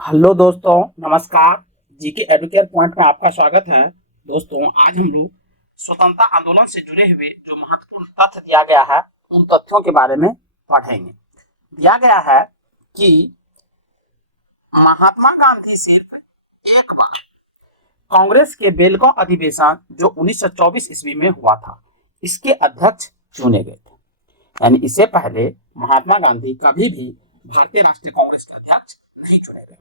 Hello दोस्तों, नमस्कार। GK Educare point में आपका स्वागत है। दोस्तों, आज हम लोग स्वतंत्रता आंदोलन से जुड़े हुए जो महत्वपूर्ण तथ्य दिया गया है उन तथ्यों के बारे में पढ़ेंगे। दिया गया है कि महात्मा गांधी सिर्फ एक बार कांग्रेस के बेलगांव अधिवेशन जो 1924 ईस्वी में हुआ था, इसके अध्यक्ष चुने गए थे। यानी इससे पहले महात्मा गांधी कभी भी भारतीय राष्ट्रीय कांग्रेस के अध्यक्ष नहीं चुने गए।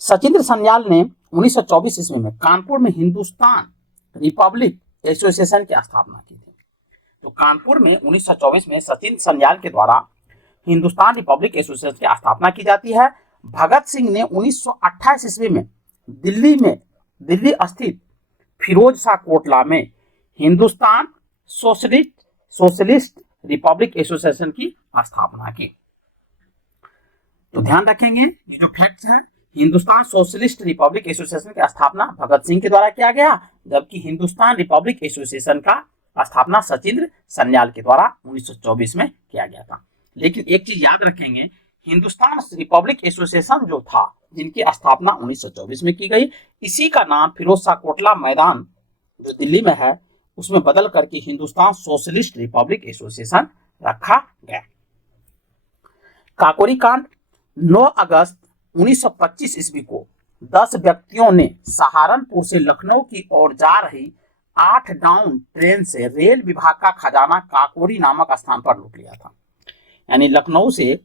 सचिंद्र सन्याल ने 1924 ईस्वी में कानपुर में हिंदुस्तान रिपब्लिक एसोसिएशन की स्थापना की थी। तो कानपुर में 1924 में सचिंद्र सन्याल के द्वारा हिंदुस्तान रिपब्लिक एसोसिएशन की स्थापना की जाती है। भगत सिंह ने 1928 ईस्वी में दिल्ली स्थित फिरोज शाह कोटला में हिंदुस्तान सोशलिस्ट रिपब्लिक एसोसिएशन की स्थापना की। तो ध्यान रखेंगे, ये जो फैक्ट्स हैं, हिंदुस्तान सोशलिस्ट रिपब्लिक एसोसिएशन की स्थापना भगत सिंह के द्वारा किया गया, जबकि हिंदुस्तान रिपब्लिक एसोसिएशन का स्थापना सचिंद्र सन्याल के द्वारा 1924 में किया गया था। लेकिन एक चीज याद रखेंगे, हिंदुस्तान रिपब्लिक एसोसिएशन जो था, जिनकी स्थापना 1924 में की गई, इसी का नाम फिरोज शाह कोटला मैदान जो दिल्ली में है उसमें बदल करके हिंदुस्तान सोशलिस्ट रिपब्लिक एसोसिएशन रखा गया। काकोरी कांड 9 अगस्त 1925 ईस्वी को 10 व्यक्तियों ने सहारनपुर से लखनऊ की ओर जा रही 8 डाउन ट्रेन से रेल विभाग का खजाना काकोरी नामक स्थान पर लूट लिया था। यानी लखनऊ से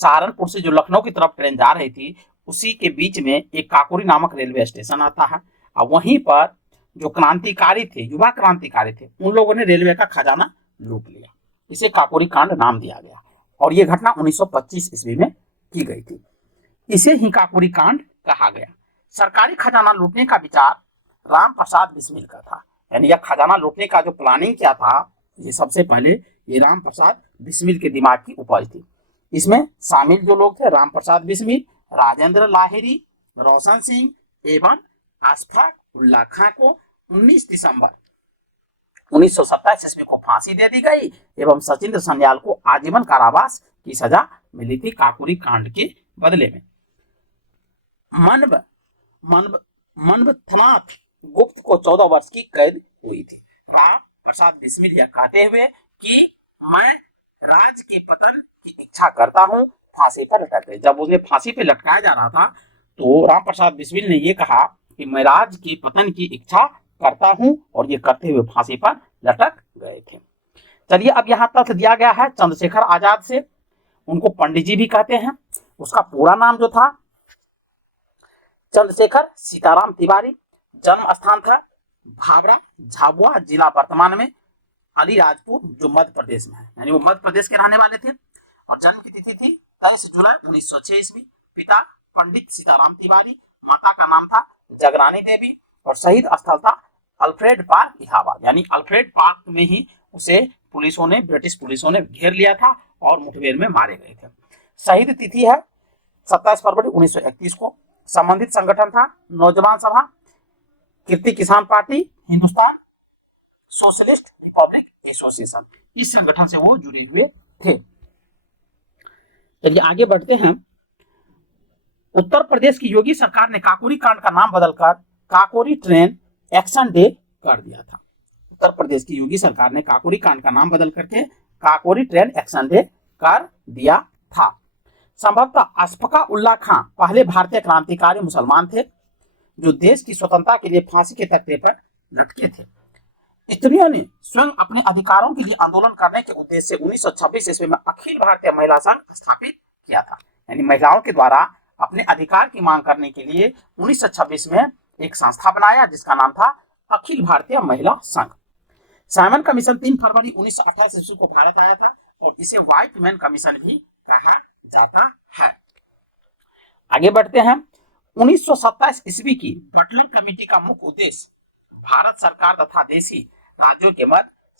सहारनपुर से जो लखनऊ की तरफ ट्रेन जा रही थी, उसी के बीच में एक काकोरी नामक रेलवे स्टेशन आता है, और वहीं पर जो क्रांतिकारी थे, युवा क्रांतिकारी थे, उन लोगों ने रेलवे का खजाना लूट लिया। इसे काकोरी कांड नाम दिया गया, और यह घटना 1925 ईस्वी में की गई थी। इसे ही काकोरी कांड कहा गया। सरकारी खजाना लूटने का विचार राम प्रसाद बिस्मिल का था। यानी यह खजाना लूटने का जो प्लानिंग किया था, ये सबसे पहले ये राम प्रसाद बिस्मिल के दिमाग की उपज थी। इसमें शामिल जो लोग थे, राम प्रसाद बिस्मिल, राजेंद्र लाहिरी, रोशन सिंह एवं अशफाक उल्ला खां को 19 दिसंबर 1927 ईस्वी को फांसी दे दी गई एवं सचिंद्र सन्याल को आजीवन कारावास की सजा मिली थी काकोरी कांड के बदले में। मनवथनाथ गुप्त को 14 वर्ष की कैद हुई थी। राम प्रसाद बिस्मिल यह कहते हुए कि मैं राज के पतन की इच्छा करता हूं, फांसी पर लटक गए। जब उन्हें फांसी पर लटकाया जा रहा था तो राम प्रसाद बिस्मिल ने यह कहा कि मैं राज के पतन की इच्छा करता हूं, और ये करते हुए फांसी पर लटक गए थे। चलिए, अब यहाँ तथ्य दिया गया है चंद्रशेखर आजाद से। उनको पंडित जी भी कहते हैं। उसका पूरा नाम जो था चंद्रशेखर सीताराम तिवारी। जन्म स्थान था भावरा झाबुआ जिला, वर्तमान में अलीराजपुर, जो मध्य प्रदेश में है। यानी वो मध्य प्रदेश के रहने वाले थे। और जन्म की तिथि थी 23 जुलाई 1906 ईस्वी। पिता पंडित सीताराम तिवारी, माता का नाम था जगरानी देवी, और शहीद स्थल था अल्फ्रेड पार्क इलाहाबाद। यानी अल्फ्रेड पार्क में ही उसे ब्रिटिश पुलिसों ने घेर लिया था और मुठभेड़ में मारे गए थे। शहीद तिथि है 27 फरवरी 1931 को। संबंधित संगठन था नौजवान सभा, कीर्ति किसान party, Hindustan socialist Republic association. इस संगठन से वो जुड़े हुए थे। चलिए आगे बढ़ते हैं। उत्तर प्रदेश की योगी सरकार ने काकोरी कांड का नाम बदलकर काकोरी ट्रेन एक्शन डे कर दिया था। उत्तर प्रदेश की योगी सरकार ने काकोरी कांड का नाम बदल करके काकोरी ट्रेन एक्शन डे कर दिया था। संभवतः अशफाक उल्ला खां पहले भारतीय क्रांतिकारी मुसलमान थे जो देश की स्वतंत्रता के लिए फांसी के तख्ते पर लटके थे। स्त्रियों ने स्वयं अपने अधिकारों के लिए आंदोलन करने के उद्देश्य से 1926 ईस्वी में अखिल भारतीय महिला संघ स्थापित किया था। यानी महिलाओं के द्वारा अपने अधिकार की मांग करने के लिए 1926 में एक संस्था बनाया जिसका नाम था अखिल भारतीय महिला संघ। साइमन कमीशन 3 फरवरी 1928 ईस्वी को भारत आया था, और इसे व्हाइट मैन कमीशन भी कहा जाता है। आगे बढ़ते हैं। 1927 ईस्वी की बटलर कमेटी का मुख्य उद्देश्य भारत सरकार तथा देशी राज्यों के मध्य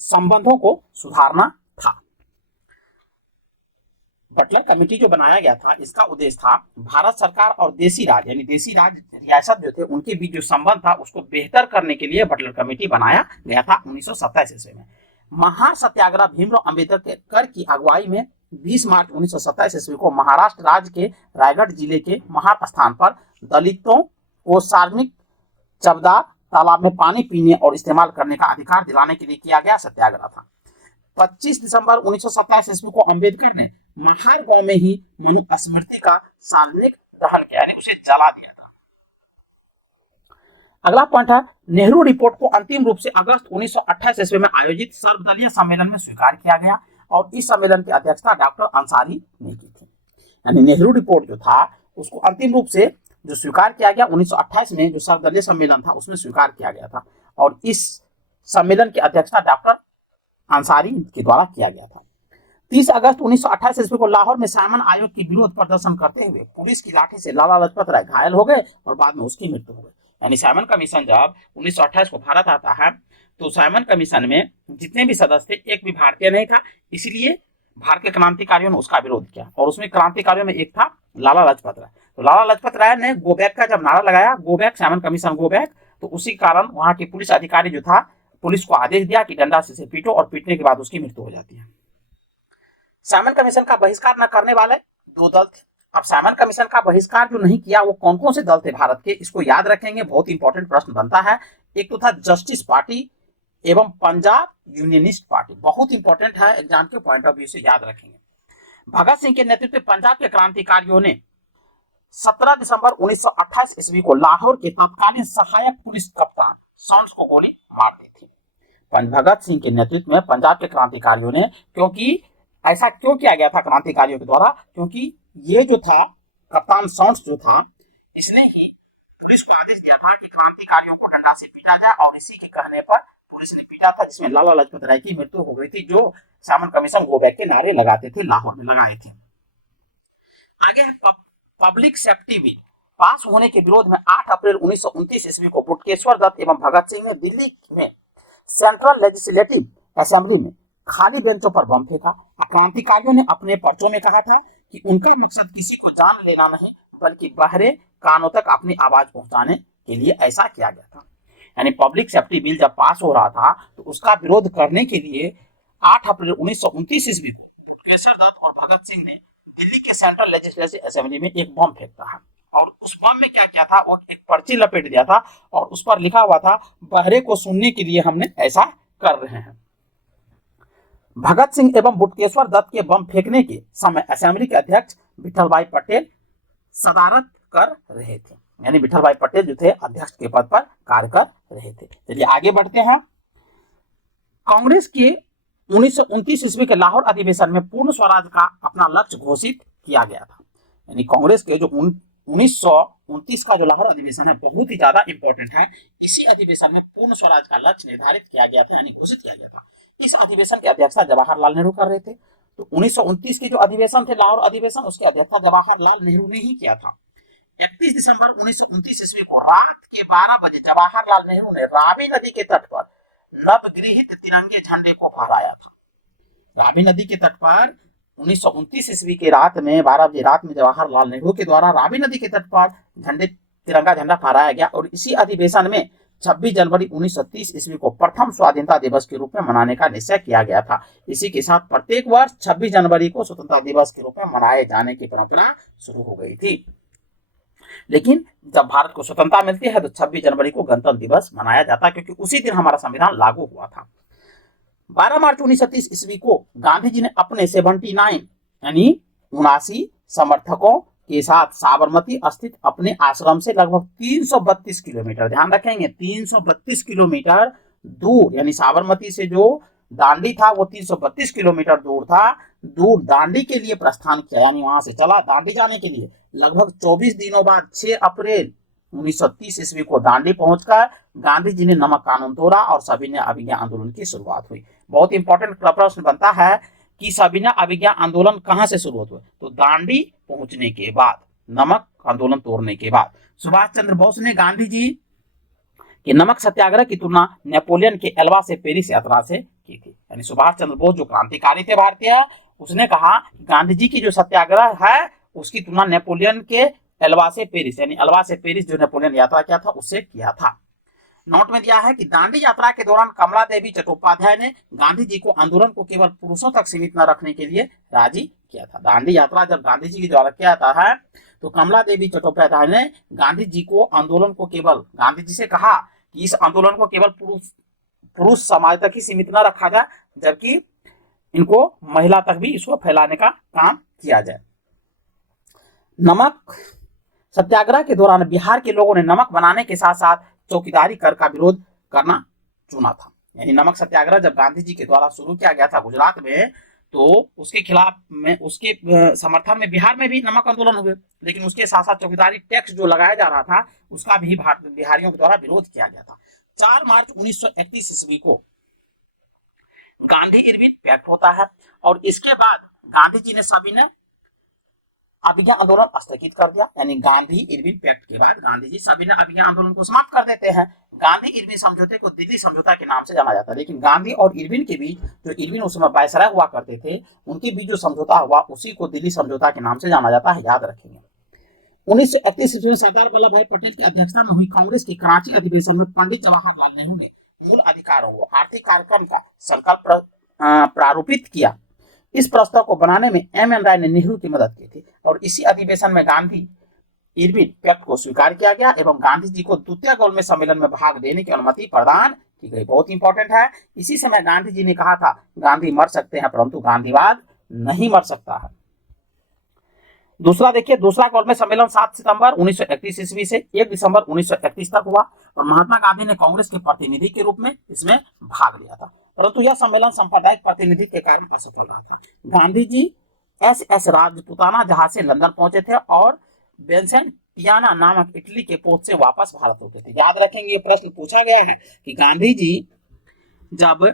संबंधों को सुधारना था। बटलर कमेटी जो बनाया गया था, इसका उद्देश्य था भारत सरकार और देशी राज्य, यानी देशी राज्य रियासत जो थे, उनके बीच जो संबंध था उसको बेहतर करने के लिए बटलर कमेटी बनाया गया था 1927 ईस्वी में। महान सत्याग्रह भीमराव अंबेडकर की अगुवाई में 20 मार्च 1927 ईस्वी को महाराष्ट्र राज्य के रायगढ़ जिले के महार स्थान पर दलितों को सार्वजनिक चबदार तालाब में पानी पीने और इस्तेमाल करने का अधिकार दिलाने के लिए किया गया सत्याग्रह था। 25 दिसंबर 1927 ईस्वी को अंबेडकर ने महार गांव में ही मनुस्मृति का सार्वजनिक दहन किया, यानी उसे जला दिया था। अगला पॉइंट है, नेहरू रिपोर्ट को अंतिम रूप से अगस्त 1928 ईस्वी में आयोजित सर्वदलीय सम्मेलन में स्वीकार किया गया और इस सम्मेलन की अध्यक्षता डॉक्टर अंसारी ने की थी। यानी नेहरू रिपोर्ट जो था उसको अंतिम रूप से जो स्वीकार किया गया 1928 में, जो सर्वदलीय सम्मेलन था उसमें स्वीकार किया गया था और इस सम्मेलन की अध्यक्षता डॉक्टर अंसारी के द्वारा किया गया था। 30 अगस्त 1928 ईस्वी को लाहौर में साइमन आयोग की विरोध प्रदर्शन करते हुए पुलिस की लाठी से लाला लाजपत राय घायल हो गए और बाद में उसकी मृत्यु हो गई। यानी साइमन कमीशन जब 1928 को भारत आता है तो साइमन कमीशन में जितने भी सदस्य थे एक भी भारतीय नहीं था, इसलिए भारतीय क्रांतिकारियों ने उसका विरोध किया और उसमें क्रांतिकारियों में एक था लाला लाजपत राय। तो लाला लाजपत राय ने गो बैक का जब नारा लगाया, go back Simon commission go back, तो उसी कारण वहां के पुलिस अधिकारी जो था पुलिस को आदेश दिया कि डंडा से पीटो और पीटने के बाद उसकी मृत्यु हो जाती है। साइमन कमीशन का बहिष्कार न करने वाले दो दल थे। अब साइमन कमीशन का बहिष्कार जो नहीं किया वो कौन कौन से दल थे भारत के, इसको याद रखेंगे, बहुत इंपॉर्टेंट प्रश्न बनता है। एक तो था जस्टिस पार्टी एवं पंजाब यूनियनिस्ट पार्टी, बहुत इंपॉर्टेंट है, एग्जाम के पॉइंट ऑफ व्यू से याद रखेंगे। भगत सिंह के नेतृत्व में पंजाब के क्रांतिकारियों ने 17 दिसंबर 1928 ईस्वी को लाहौर के तत्कालीन सहायक पुलिस कप्तान सॉन्स को गोली मार दी थी। भगत सिंह के नेतृत्व में पंजाब के क्रांतिकारियों ने, क्योंकि ऐसा क्यों किया गया था क्रांतिकारियों के द्वारा, क्योंकि ये जो था कप्तान सॉन्स जो था इसने ही पुलिस को आदेश दिया था कि क्रांतिकारियों को डंडा से पीटा जाए और इसी के कहने पर पुलिस ने पीटा था, जिसमें लाला लाजपत राय की मृत्यु हो गई थी, जो साइमन कमीशन गो बैक के नारे लगाते थे, लाहौर में लगाए थे। आगे है पब्लिक सेफ्टी बिल पास होने के विरोध में 8 अप्रैल 1929 ईस्वी को बुटकेश्वर दत्त एवं भगत सिंह ने दिल्ली में सेंट्रल लेजिस्लेटिव असेंबली में खाली बेंचों पर बम फेंका। क्रांतिकारियों ने अपने पर्चों में कहा था कि उनका मकसद किसी को जान लेना नहीं बल्कि बहरे कानों तक अपनी आवाज पहुंचाने के लिए ऐसा किया गया था। यानी पब्लिक सेफ्टी बिल जब पास हो रहा था तो उसका विरोध करने के लिए 8 अप्रैल 1929 ईस्वी को बुटकेश्वर दत्त और भगत सिंह ने दिल्ली के सेंट्रल लेजिस्लेटिव असेंबली में एक बम फेंकता है और उस बम में क्या किया था, वो एक पर्ची लपेट दिया था और उस पर लिखा हुआ था, बहरे को सुनने के लिए हमने ऐसा कर रहे हैं। भगत सिंह एवं बुटकेश्वर दत्त के बम फेंकने के समय असेंबली के अध्यक्ष विठल भाई पटेल सदारत कर रहे थे, यानी विठल भाई पटेल जो थे अध्यक्ष के पद पर कार्य कर रहे थे। चलिए आगे बढ़ते हैं। कांग्रेस के 1929 ईस्वी के लाहौर अधिवेशन में पूर्ण स्वराज का अपना लक्ष्य घोषित किया गया था। यानी कांग्रेस के जो 1929 का जो लाहौर अधिवेशन है बहुत ही ज्यादा इंपॉर्टेंट है। इसी अधिवेशन में पूर्ण स्वराज का लक्ष्य निर्धारित किया गया था, यानी घोषित किया गया था। इस अधिवेशन की अध्यक्षता जवाहरलाल नेहरू कर रहे थे। तो 1929 के जो अधिवेशन थे लाहौर अधिवेशन, उसकी अध्यक्षता जवाहरलाल नेहरू ने ही किया था। 31 दिसंबर 1929 ईस्वी को रात के 12 बजे जवाहरलाल नेहरू ने रावी नदी के तट पर नवगृहित तिरंगे झंडे को फहराया था। रावी नदी के तट पर 1929 ईस्वी के रात में 12 बजे रात में जवाहरलाल नेहरू के द्वारा रावी नदी के तट पर तिरंगा झंडा फहराया गया और इसी अधिवेशन में 26 जनवरी 1930 ईस्वी को प्रथम स्वाधीनता दिवस के रूप में मनाने का निश्चय किया गया था। इसी के साथ प्रत्येक वर्ष 26 जनवरी को स्वतंत्रता दिवस के रूप में मनाए जाने की परंपरा शुरू हो गई थी। लेकिन जब भारत को स्वतंत्रता मिलती है तो 26 जनवरी को गणतंत्र दिवस मनाया जाता है, क्योंकि उसी दिन हमारा संविधान लागू हुआ था। 12 मार्च 1930 ईस्वी को गांधी जी ने अपने 79 यानी 79 समर्थकों के साथ साबरमती स्थित अपने आश्रम से लगभग 332 किलोमीटर, ध्यान रखेंगे 332 किलोमीटर दूर, यानी साबरमती से जो दांडी था वो 332 किलोमीटर दूर था, दूर दांडी के लिए प्रस्थान किया, यानी वहां से चला दांडी जाने के लिए। लगभग 24 दिनों बाद 6 अप्रैल 1930 ईस्वी को दांडी पहुंचकर गांधी जी ने नमक कानून तोड़ा और सविनय अभिज्ञा आंदोलन की शुरुआत हुई। बहुत इंपॉर्टेंट प्रश्न बनता है कि सविनय अभिज्ञा आंदोलन कहां से शुरू हुआ, तो दांडी पहुंचने के बाद, नमक आंदोलन तोड़ने के बाद। सुभाष चंद्र बोस ने गांधी जी के नमक सत्याग्रह की तुलना नेपोलियन के एल्वा से पेरिस यात्रा से की थी। यानी सुभाष चंद्र बोस जो क्रांतिकारी थे भारतीय, उसने कहा गांधी जी की जो सत्याग्रह है उसकी तुलना नेपोलियन के एल्वा से पेरिस, यानी एल्वा से पेरिस जो नेपोलियन यात्रा किया था उससे किया था। नोट में दिया है कि दांडी यात्रा के दौरान कमला देवी चट्टोपाध्याय ने गांधी जी को आंदोलन को केवल पुरुषों तक सीमित न रखने के लिए राजी किया था। दांडी यात्रा जब गांधी जी के द्वारा किया जाता है तो कमला देवी चट्टोपाध्याय ने गांधी जी को आंदोलन को केवल, गांधी जी से कहा कि इस आंदोलन को केवल पुरुष समाज तक ही सीमित न रखा जाए, जबकि इनको महिला तक भी इसको फैलाने का काम किया जाए। नमक सत्याग्रह के दौरान बिहार के लोगों ने नमक बनाने के साथ साथ चौकीदारी कर का विरोध करना चुना था। यानी नमक सत्याग्रह जब गांधी जी के द्वारा शुरू किया गया था गुजरात में, तो उसके खिलाफ में, उसके समर्थन में बिहार में भी नमक आंदोलन हुए, लेकिन उसके साथ साथ चौकीदारी टैक्स जो लगाया जा रहा था उसका भी बिहारियों के द्वारा विरोध किया गया था। 4 मार्च 1931 ईस्वी को गांधी इरविन पैक्ट होता है और इसके बाद गांधी जी ने सविनय अभिज्ञा आंदोलन स्थगित कर दिया। यानी गांधी इरविन पैक्ट के बाद गांधी जी सविनय अभिज्ञा आंदोलन को समाप्त कर देते हैं। गांधी इरविन समझौते को दिल्ली समझौता के नाम से जाना जाता है, लेकिन गांधी और इरविन के बीच, जो इरविन उस समय वायसराय हुआ करते थे, उनके बीच जो समझौता हुआ उसी को दिल्ली समझौता के नाम से जाना जाता है, याद रखेंगे। 1931 ईस्वी में सरदार वल्लभ भाई पटेल की अध्यक्षता में हुई कांग्रेस के कराची अधिवेशन में पंडित जवाहरलाल नेहरू ने मूल अधिकारों को आर्थिक कार्यक्रम का संकल्प प्रारूपित किया। इस प्रस्ताव को बनाने में एम.एन. राय ने नेहरू की मदद की थी और इसी अधिवेशन में गांधी इरविन पैक्ट को स्वीकार किया गया एवं गांधी जी को द्वितीय गोलमेज सम्मेलन में भाग लेने की अनुमति प्रदान की गई। बहुत इंपॉर्टेंट है। इसी समय गांधी जी ने कहा था गांधी मर सकते हैं परंतु गांधीवाद नहीं मर सकता है। दूसरा देखिए, दूसरा गोलमेज सम्मेलन 7 सितंबर 1931 ईस्वी से 1 दिसंबर 1931 तक हुआ और महात्मा गांधी ने कांग्रेस के प्रतिनिधि के रूप में इसमें भाग लिया था, परंतु यह सम्मेलन सांप्रदायिक प्रतिनिधि के कारण असफल रहा था। गांधी जी एस राजपुताना जहाज से लंदन पहुंचे थे और बेंसेंट पियाना नामक इटली के पोर्ट से वापस भारत लौटे थे। याद रखेंगे, ये प्रश्न पूछा गया है कि गांधी जी जब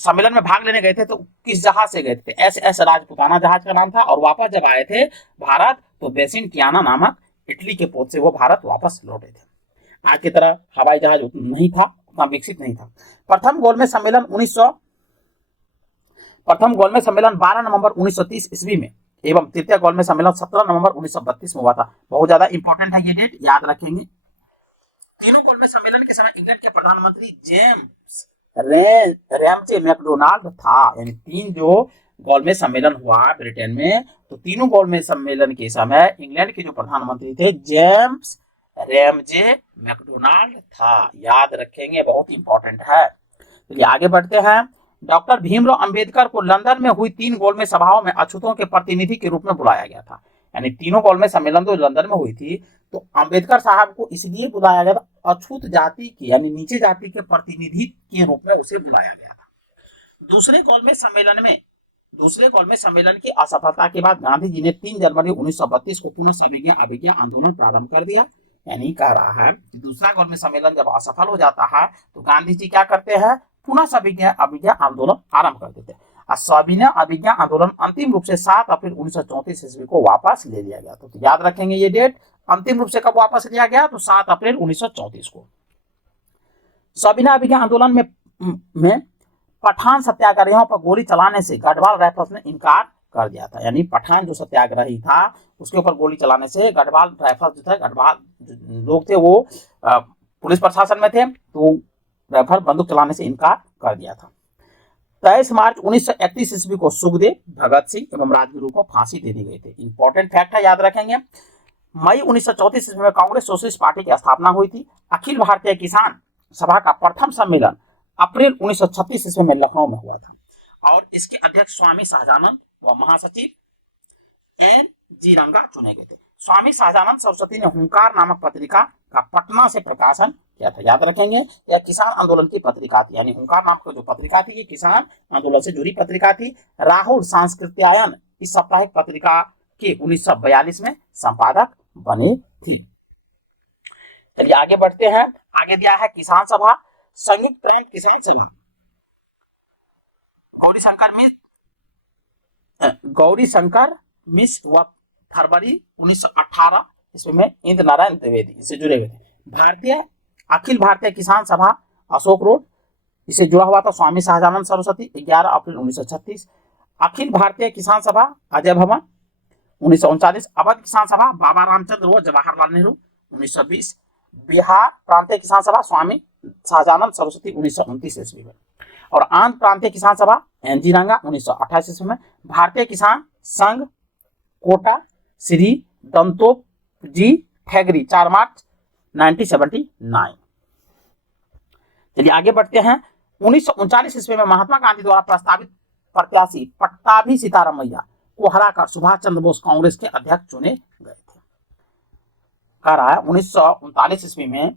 सम्मेलन में भाग लेने गए थे तो किस जहाज से गए थे? एस राजपुताना जहाज का नाम था और वापस जब आए थे भारत तो बेंसेंट पियाना नामक इटली के पोर्ट से वो भारत वापस लौटे थे। आज की तरह हवाई जहाज नहीं था, उतना विकसित नहीं था। प्रथम गोलमेज सम्मेलन 12 नवंबर 1930 ईस्वी में एवं तृतीय गोलमेज सम्मेलन 17 नवंबर 1932 में हुआ था। बहुत ज्यादा इंपॉर्टेंट है ये डेट, याद रखेंगे। तीनों गोलमेज सम्मेलन के समय इंग्लैंड के प्रधानमंत्री जेम्स रैमजे मैकडोनाल्ड था। यानी 3 जो गोलमेज सम्मेलन हुआ ब्रिटेन में, तो तीनों गोलमेज सम्मेलन के समय इंग्लैंड के जो प्रधानमंत्री थे जेम्स रैमजे मैकडोनाल्ड था। याद रखेंगे, बहुत इंपॉर्टेंट है। चलिए आगे बढ़ते हैं। डॉक्टर भीमराव अंबेडकर को लंदन में हुई 3 गोलमेज सभाओं में अछूतों के प्रतिनिधि के रूप में बुलाया गया था। यानी तीनों गोलमेज सम्मेलन तो लंदन में हुई थी, तो अंबेडकर साहब को इसलिए बुलाया गया था, अछूत जाति की यानी नीचे जाति के प्रतिनिधि के रूप में उसे बुलाया गया था। दूसरे गोलमेज सम्मेलन की असफलता के बाद गांधी जी ने 3 जनवरी 1932 को पुनः सविनय अभिज्ञा आंदोलन प्रारंभ कर दिया। यानी कह रहा है कि दूसरा गोलमेज सम्मेलन जब असफल हो जाता है तो गांधी जी क्या करते हैं, पुनः सविनय अभिज्ञा आंदोलन आरंभ कर देते हैं। सविनय अभिज्ञा आंदोलन अंतिम रूप से 7 अप्रैल 1934 ईस्वी को वापस ले लिया गया। तो याद रखेंगे ये डेट, अंतिम रूप से कब वापस लिया गया, तो 7 अप्रैल 1934 को। सविनय अभिज्ञा आंदोलन में पठान सत्याग्रहियों पर गोली चलाने से गढ़वाल राइफल्स ने इनकार कर दिया था। यानी पठान जो सत्याग्रही था उसके ऊपर गोली चलाने से गढ़वाल राइफल्स जो थे, गढ़वाल लोग थे वो पुलिस प्रशासन में थे, तो राइफल बंदूक चलाने से इनकार कर दिया था। 23 मार्च 1931 ईस्वी को सुखदेव, भगत सिंह एवं राजगुरु को फांसी दे दी गई थी। इंपॉर्टेंट फैक्ट है, याद रखेंगे। मई 1934 ईस्वी में कांग्रेस सोशलिस्ट पार्टी की स्थापना हुई थी। अखिल भारतीय किसान सभा का प्रथम सम्मेलन अप्रैल 1936 ईस्वी में लखनऊ में हुआ था और इसके अध्यक्ष स्वामी सहजानंद व महासचिव N.G. रंगा चुने गए थे। स्वामी सहजानंद सरस्वती ने हुंकार नामक पत्रिका का पटना से प्रकाशन किया था। याद रखेंगे, यह किसान आंदोलन की पत्रिका थी। यानी हुंकार नाम की जो पत्रिका थी ये किसान आंदोलन से जुड़ी पत्रिका थी। राहुल सांस्कृत्यायन इस साप्ताहिक पत्रिका के 1942 में संपादक बने थी। चलिए आगे बढ़ते हैं। आगे दिया है किसान सभा, संयुक्त प्रांत किसान सभा, गौरीशंकर मिश्र व फरवरी 1918 इसमें इंद्र नारायण द्विवेदी इससे जुड़े हुए थे। अखिल भारतीय किसान सभा अशोक रोड, इसे जुड़ा हुआ था स्वामी सहजानंद सरस्वती 11 अप्रैल 1936। अखिल भारतीय किसान सभा अजय भवन 1939। अवध किसान सभा बाबा रामचंद्र व जवाहरलाल नेहरू 1920। बिहार प्रांतीय किसान सभा स्वामी शाहजानंद सरस्वती 1929 ईस्वी में, और आंध्र प्रांतीय किसान सभा एनजी रंगा 1928 ईस्वी में, भारतीय किसान संघ कोटा श्री दंतोप जी ठेगरी 4 मार्च 1979। चलिए आगे बढ़ते हैं। 1939 ईस्वी में महात्मा गांधी द्वारा प्रस्तावित प्रत्याशी पट्टाभी सीतारामैया को हराकर सुभाष चंद्र बोस कांग्रेस के अध्यक्ष चुने गए थे। कह रहा है 1939 ईस्वी में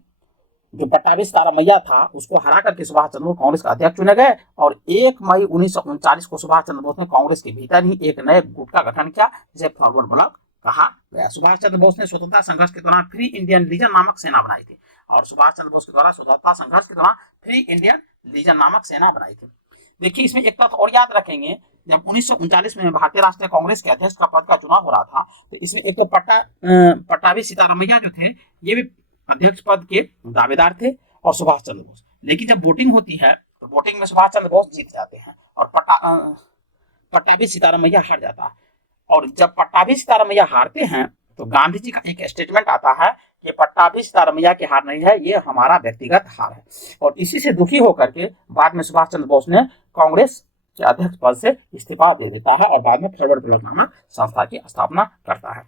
जो पट्टाभी सीतारामैया था उसको हरा करके सुभाष चंद्र बोस कांग्रेस का अध्यक्ष चुने गए, और 1 मई 1939 को सुभाष चंद्र बोस ने कांग्रेस के भीतर ही एक नए गुट का गठन किया जिसे फॉरवर्ड ब्लॉक कहा गया। सुभाष चंद्र बोस ने स्वतंत्रता संघर्ष के दौरान फ्री इंडियन लीजन नामक सेना बनाई थी, और सुभाष चंद्र बोस के द्वारा स्वतंत्रता संघर्ष के दौरान फ्री इंडियन लीजन नामक सेना बनाई थी। देखिए इसमें एक तथ्य और याद रखेंगे, जब 1939 में भारतीय राष्ट्रीय कांग्रेस के अध्यक्ष का पद का चुनाव हो रहा था तो इसमें एक तो पट्टाभी सीतारामैया जो थे ये भी अध्यक्ष पद के दावेदार थे और सुभाष चंद्र बोस, लेकिन जब वोटिंग होती है तो वोटिंग में सुभाष चंद्र बोस जीत जाते हैं और पट्टाभी सीतारामैया हार जाता है। और जब पट्टाभी सीतारामैया हारते हैं तो गांधी जी का एक स्टेटमेंट आता है कि पट्टाभी सीतारामैया की हार नहीं है, ये हमारा व्यक्तिगत हार है, और इसी से दुखी होकर के बाद में सुभाष चंद्र बोस ने कांग्रेस के अध्यक्ष पद से इस्तीफा दे देता है और बाद में फॉरवर्ड ब्लॉक नामक संस्था की स्थापना करता है।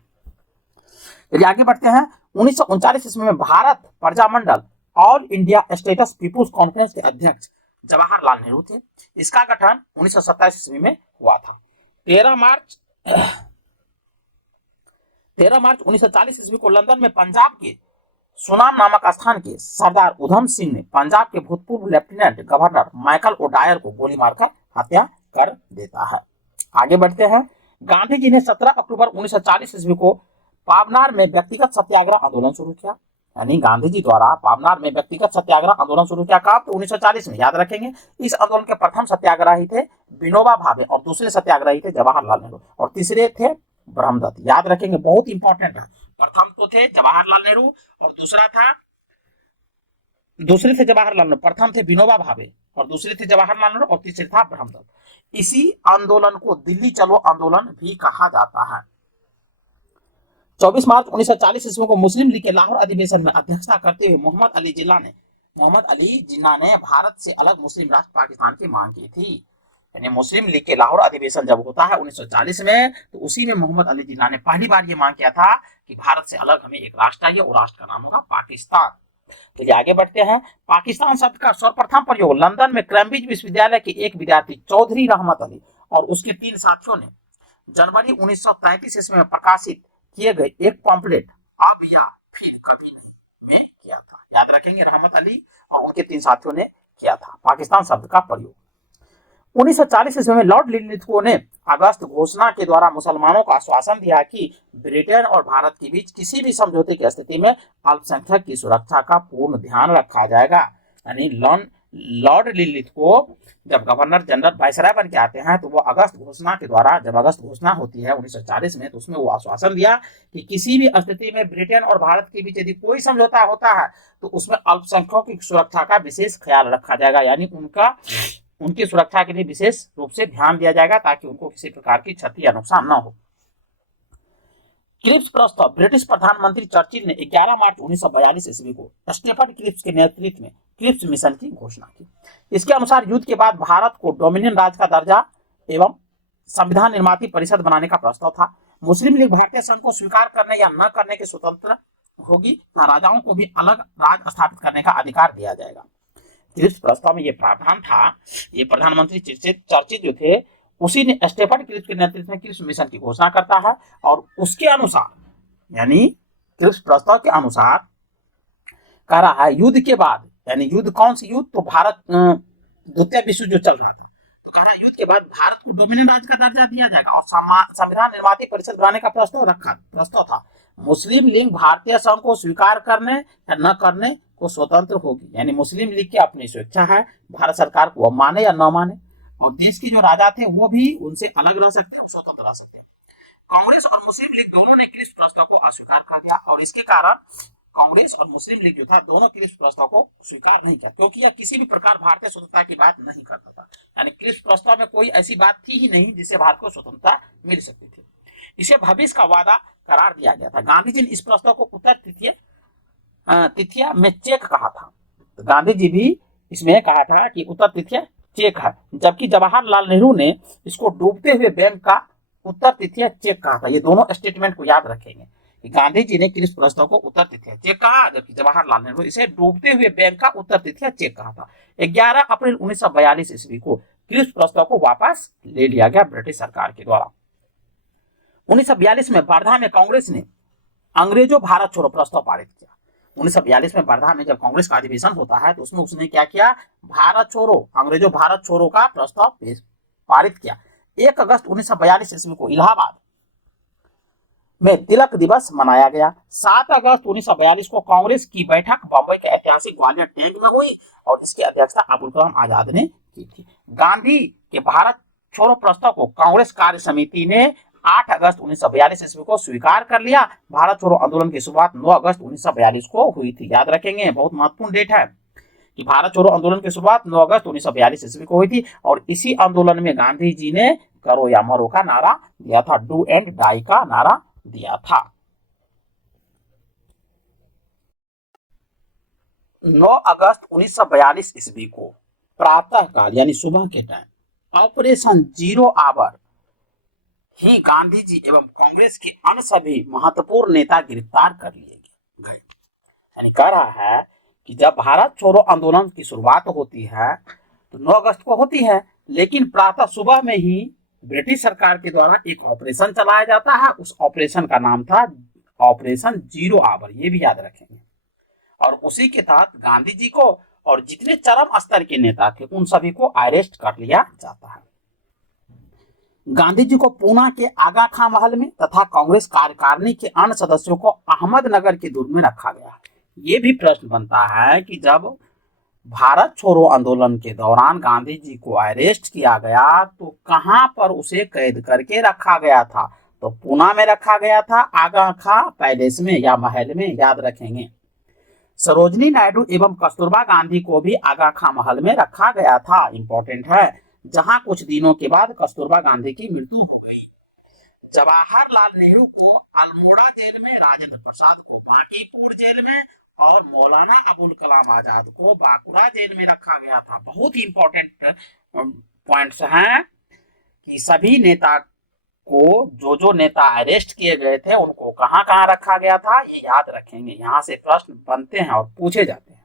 चलिए आगे बढ़ते हैं। 1939 ईस्वी में Bharat Prajamandal all India states people's conference के अध्यक्ष जवाहरलाल नेहरू थे। इसका गठन 1927 ईस्वी में हुआ था। 13 मार्च 1940 ईस्वी को लंदन में पंजाब के सुनाम नामक स्थान के सरदार उधम सिंह ने पंजाब के भूतपूर्व लेफ्टिनेंट गवर्नर माइकल ओडायर को गोली मारकर हत्या कर देता है। आगे बढ़ते हैं। गांधी जी ने 17 अक्टूबर 1940 ईस्वी को पावनार में व्यक्तिगत सत्याग्रह आंदोलन शुरू किया। यानी गांधी जी द्वारा पावनार में व्यक्तिगत सत्याग्रह आंदोलन शुरू किया कब? तो 1940 में। याद रखेंगे इस आंदोलन के प्रथम सत्याग्रही थे विनोबा भावे और दूसरे सत्याग्रही थे जवाहरलाल नेहरू और तीसरे थे ब्रह्मदत्त। याद रखेंगे, बहुत इंपॉर्टेंट है। प्रथम तो थे जवाहरलाल नेहरू और दूसरे थे जवाहरलाल नेहरू, प्रथम थे विनोबा भावे और दूसरे थे जवाहरलाल नेहरू और तीसरे था ब्रह्मदत्त। इसी आंदोलन को दिल्ली चलो आंदोलन भी कहा जाता है। 24 मार्च 1940 ईस्वी को मुस्लिम लीग के लाहौर अधिवेशन में अध्यक्षता करते हुए मोहम्मद अली जिन्ना ने भारत से अलग मुस्लिम राष्ट्र पाकिस्तान की मांग की थी। यानी मुस्लिम लीग के लाहौर अधिवेशन जब होता है 1940 में तो उसी में मोहम्मद अली जिन्ना ने पहली बार ये मांग किया था कि भारत से अलग हमें एक राष्ट्र चाहिए और राष्ट्र का नाम होगा पाकिस्तान। तो आगे बढ़ते हैं। पाकिस्तान शब्द का सर्वप्रथम प्रयोग लंदन में कैम्ब्रिज विश्वविद्यालय के एक विद्यार्थी चौधरी रहमत अली और उसके 3 साथियों ने जनवरी 1933 ईस्वी में प्रकाशित किए गए एक पॉम्पलेट अब या फिर कभी नहीं में किया था। याद रखेंगे, रहमत अली और उनके 3 साथियों ने किया था पाकिस्तान शब्द का प्रयोग। 1940 ईस्वी में लॉर्ड लिलिथगो ने अगस्त घोषणा के द्वारा मुसलमानों को आश्वासन दिया कि ब्रिटेन और भारत के बीच किसी भी समझौते की स्थिति में अल्पसंख्यक की सुरक्षा का पूर्ण ध्यान रखा जाएगा। यानी लॉर्ड लिलिथगो जब गवर्नर जनरल वायसराय बन के आते हैं तो वो अगस्त घोषणा के द्वारा, जब अगस्त घोषणा होती है 1940 में, तो उसमें वो आश्वासन दिया कि किसी भी स्थिति में ब्रिटेन और भारत के बीच यदि कोई समझौता होता है तो उसमें अल्पसंख्यकों की सुरक्षा का विशेष ख्याल रखा जाएगा। यानी उनकी सुरक्षा के लिए विशेष रूप से ध्यान दिया जाएगा ताकि उनको किसी प्रकार की क्षति या नुकसान न हो। क्रिप्स प्रस्ताव ब्रिटिश प्रधानमंत्री चर्चिल ने 11 मार्च 1942 ईस्वी को स्टेफर्ड क्रिप्स के नेतृत्व में क्रिप्स मिशन की घोषणा की। इसके अनुसार युद्ध के बाद भारत को डोमिनियन राज्य का दर्जा एवं संविधान निर्माती परिषद बनाने का प्रस्ताव था। मुस्लिम लीग भारतीय संघ को स्वीकार करने या न करने के स्वतंत्र होगी, राजाओं को भी अलग राज्य स्थापित करने का अधिकार दिया जाएगा। क्रिप्स प्रस्ताव में ये प्रावधान था। ये प्रधानमंत्री चर्चिल जो थे उसी ने स्टेफर्ड क्रिप्स के नेतृत्व में क्रिप्स मिशन की घोषणा करता है और उसके अनुसार, यानी क्रिप्स प्रस्ताव के अनुसार कह रहा है युद्ध के बाद, यानी युद्ध कौन सी युद्ध? तो भारत द्वितीय विश्व जो चल रहा था, तो कह रहा युद्ध के बाद भारत को डोमिनियन राज्य का दर्जा दिया जाएगा और संविधान निर्माती परिषद बनाने का प्रस्ताव था। मुस्लिम लीग भारतीय संघ को स्वीकार करने या न करने को स्वतंत्र होगी। यानी मुस्लिम लीग की अपनी स्वेच्छा है, भारत सरकार को वो माने या न माने, और देश के जो राजा थे वो भी उनसे अलग रह सकते हैं, स्वतंत्र रह सकते हैं। कांग्रेस और मुस्लिम लीग दोनों ने क्रिप्स प्रस्ताव को अस्वीकार कर दिया और इसके कारण कांग्रेस और मुस्लिम लीग जो था दोनों क्रिप्स प्रस्ताव को स्वीकार नहीं किया, क्योंकि यह किसी भी प्रकार भारतीय स्वतंत्रता की बात नहीं करता था। यानी क्रिप्स प्रस्ताव में कोई ऐसी बात थी ही नहीं जिससे भारत को स्वतंत्रता मिल सकती थी। इसे भविष्य का वादा करार दिया गया था। गांधी जी ने इस प्रस्ताव को उत्तर तृतीय तिथिया में चेक कहा था। तो गांधी जी भी इसमें कहा था कि उत्तर तिथिया चेक है, जबकि जवाहरलाल नेहरू ने इसको डूबते हुए बैंक का उत्तर तिथिया चेक कहा था। ये दोनों स्टेटमेंट को याद रखेंगे कि गांधी जी ने क्रिस प्रस्ताव को उत्तर तिथिया चेक कहा, जबकि जवाहरलाल नेहरू इसे डूबते हुए बैंक का उत्तर तिथिया चेक कहा था। 11 अप्रैल 1942 ईस्वी को क्रिस प्रस्ताव को वापस ले लिया गया ब्रिटिश सरकार के द्वारा। 1942 में वर्धा में कांग्रेस ने अंग्रेजों भारत छोड़ो प्रस्ताव पारित किया। 1942 में वर्धा में जब कांग्रेस का अधिवेशन होता है तो उसमें उसने क्या किया, भारत छोड़ो, अंग्रेजों भारत छोड़ो का प्रस्ताव पारित किया। 1 अगस्त 1942 ईस्वी को इलाहाबाद में तिलक दिवस मनाया गया। 7 अगस्त 1942 को कांग्रेस की बैठक बंबई के ऐतिहासिक ग्वालियर टैंक में हुई और इसकी अध्यक्षता अबुल कलाम आजाद ने की थी। गांधी के भारत छोड़ो प्रस्ताव को कांग्रेस कार्य समिति ने 8 अगस्त 1942 ईस्वी को स्वीकार कर लिया। भारत छोड़ो आंदोलन की शुरुआत 9 अगस्त 1942 को हुई थी। याद रखेंगे, बहुत महत्वपूर्ण डेट है कि भारत छोड़ो आंदोलन की शुरुआत 9 अगस्त 1942 ईस्वी को हुई थी और इसी आंदोलन में गांधी जी ने करो या मरो का नारा दिया था, डू एंड डाई का नारा दिया था। 9 अगस्त 1942 ईस्वी को प्रातः काल यानी सुबह के टाइम ऑपरेशन जीरो आवर ही गांधी जी एवं कांग्रेस के अन्य सभी महत्वपूर्ण नेता गिरफ्तार कर लिए गए। यानी कह रहा है कि जब भारत छोड़ो आंदोलन की शुरुआत होती है तो 9 अगस्त को होती है, लेकिन प्रातः सुबह में ही ब्रिटिश सरकार के द्वारा एक ऑपरेशन चलाया जाता है। उस ऑपरेशन का नाम था ऑपरेशन जीरो आवर, ये भी याद रखेंगे। और उसी के तहत गांधी जी को और जितने चरम स्तर के नेता थे उन सभी को अरेस्ट कर लिया जाता है। गांधी जी को पूना के आगा खां महल में तथा कांग्रेस कार्यकारिणी के अन्य सदस्यों को अहमदनगर के दूर में रखा गया। ये भी प्रश्न बनता है कि जब भारत छोड़ो आंदोलन के दौरान गांधी जी को अरेस्ट किया गया तो कहां पर उसे कैद करके रखा गया था? तो पूना में रखा गया था, आगा खां पैलेस में या महल में, याद रखेंगे। सरोजनी नायडू एवं कस्तूरबा गांधी को भी आगा खां महल में रखा गया था, इंपॉर्टेंट है, जहां कुछ दिनों के बाद कस्तूरबा गांधी की मृत्यु हो गई। जवाहरलाल नेहरू को अल्मोड़ा जेल में, राजेंद्र प्रसाद को बांकीपुर जेल में और मौलाना अबुल कलाम आजाद को बांकुड़ा जेल में रखा गया था। बहुत ही इंपॉर्टेंट पॉइंट्स हैं कि सभी नेता को, जो नेता अरेस्ट किए गए थे उनको कहां कहां रखा गया था, ये याद रखेंगे। यहां से प्रश्न बनते हैं और पूछे जाते हैं।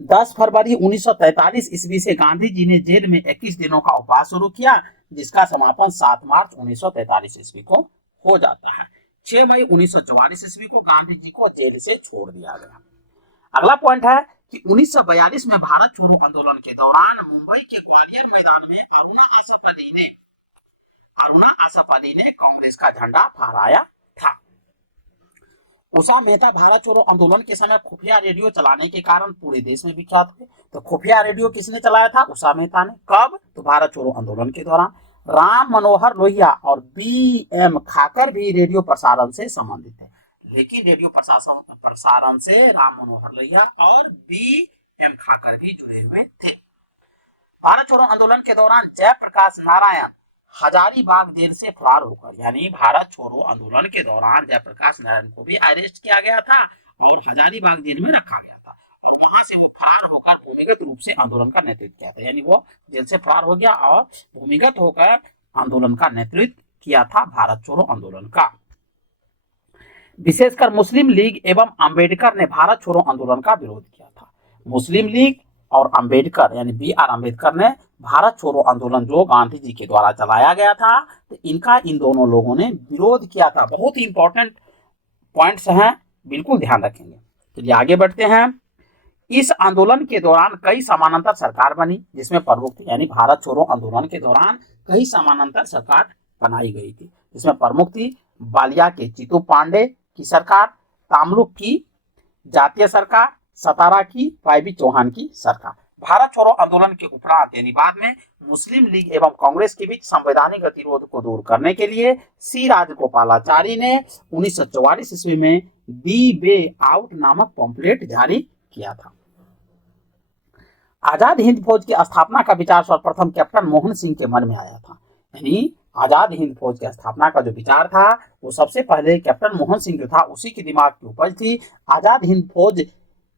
10 फरवरी 1943 ईस्वी से गांधी जी ने जेल में 21 दिनों का उपवास शुरू किया, जिसका समापन 7 मार्च 1943 ईस्वी को हो जाता है। 6 मई 1944 ईस्वी को गांधी जी को जेल से छोड़ दिया गया। अगला पॉइंट है कि 1942 में भारत छोड़ो आंदोलन के दौरान मुंबई के ग्वालियर मैदान में अरुणा आसफ अली ने कांग्रेस का झंडा फहराया था। उषा मेहता भारत छोड़ो आंदोलन के समय खुफिया रेडियो चलाने के कारण पूरे देश में विख्यात थे। तो खुफिया रेडियो किसने चलाया था? उषा मेहता ने। कब? तो भारत छोड़ो आंदोलन के दौरान। राम मनोहर लोहिया और बी.एम. खाकर भी रेडियो प्रसारण से संबंधित थे, लेकिन रेडियो प्रसारण से राम मनोहर लोहिया और बी.एम. खाकर भी जुड़े हुए थे। भारत छोड़ो आंदोलन के दौरान जयप्रकाश नारायण हजारीबाग जेल से फरार होकर, यानी भारत छोड़ो आंदोलन के दौरान जयप्रकाश नारायण को भी अरेस्ट किया गया था और हजारीबाग जेल में रखा गया था और वहां से वो फरार होकर भूमिगत रूप से आंदोलन का नेतृत्व किया था। यानी वो जेल से फरार हो गया और भूमिगत होकर आंदोलन का नेतृत्व किया था भारत छोड़ो आंदोलन का। विशेषकर मुस्लिम लीग एवं अंबेडकर ने भारत छोड़ो आंदोलन का विरोध किया था। मुस्लिम लीग और अंबेडकर यानी बी.आर. अंबेडकर ने भारत छोड़ो आंदोलन जो गांधी जी के द्वारा चलाया गया था, तो इनका इन दोनों लोगों ने विरोध किया था। बहुत ही इंपॉर्टेंट पॉइंट्स हैं, बिल्कुल ध्यान रखेंगे। चलिए आगे बढ़ते हैं। इस आंदोलन के दौरान कई समानांतर सरकार बनी, जिसमें प्रमुख थी, यानी भारत छोड़ो आंदोलन के दौरान कई समानांतर सरकार बनाई गई थी, जिसमें प्रमुख थी बालिया के चित्तू पांडे की सरकार, तामलुक की जातीय सरकार, सतारा की वाई.बी. चौहान की सरकार। भारत छोड़ो आंदोलन के उपरांत यानी बाद में मुस्लिम लीग एवं कांग्रेस के बीच संवैधानिक गतिरोध को दूर करने के लिए सी राजगोपालाचारी ने 1944 ईस्वी में दी वे आउट नामक पम्फलेट जारी किया था। आजाद हिंद फौज की स्थापना का विचार सर्वप्रथम कैप्टन मोहन सिंह के मन में आया था। यानी आजाद हिंद फौज की स्थापना का जो विचार था वो सबसे पहले कैप्टन मोहन सिंह जो था उसी के दिमाग की उपज थी। आजाद हिंद फौज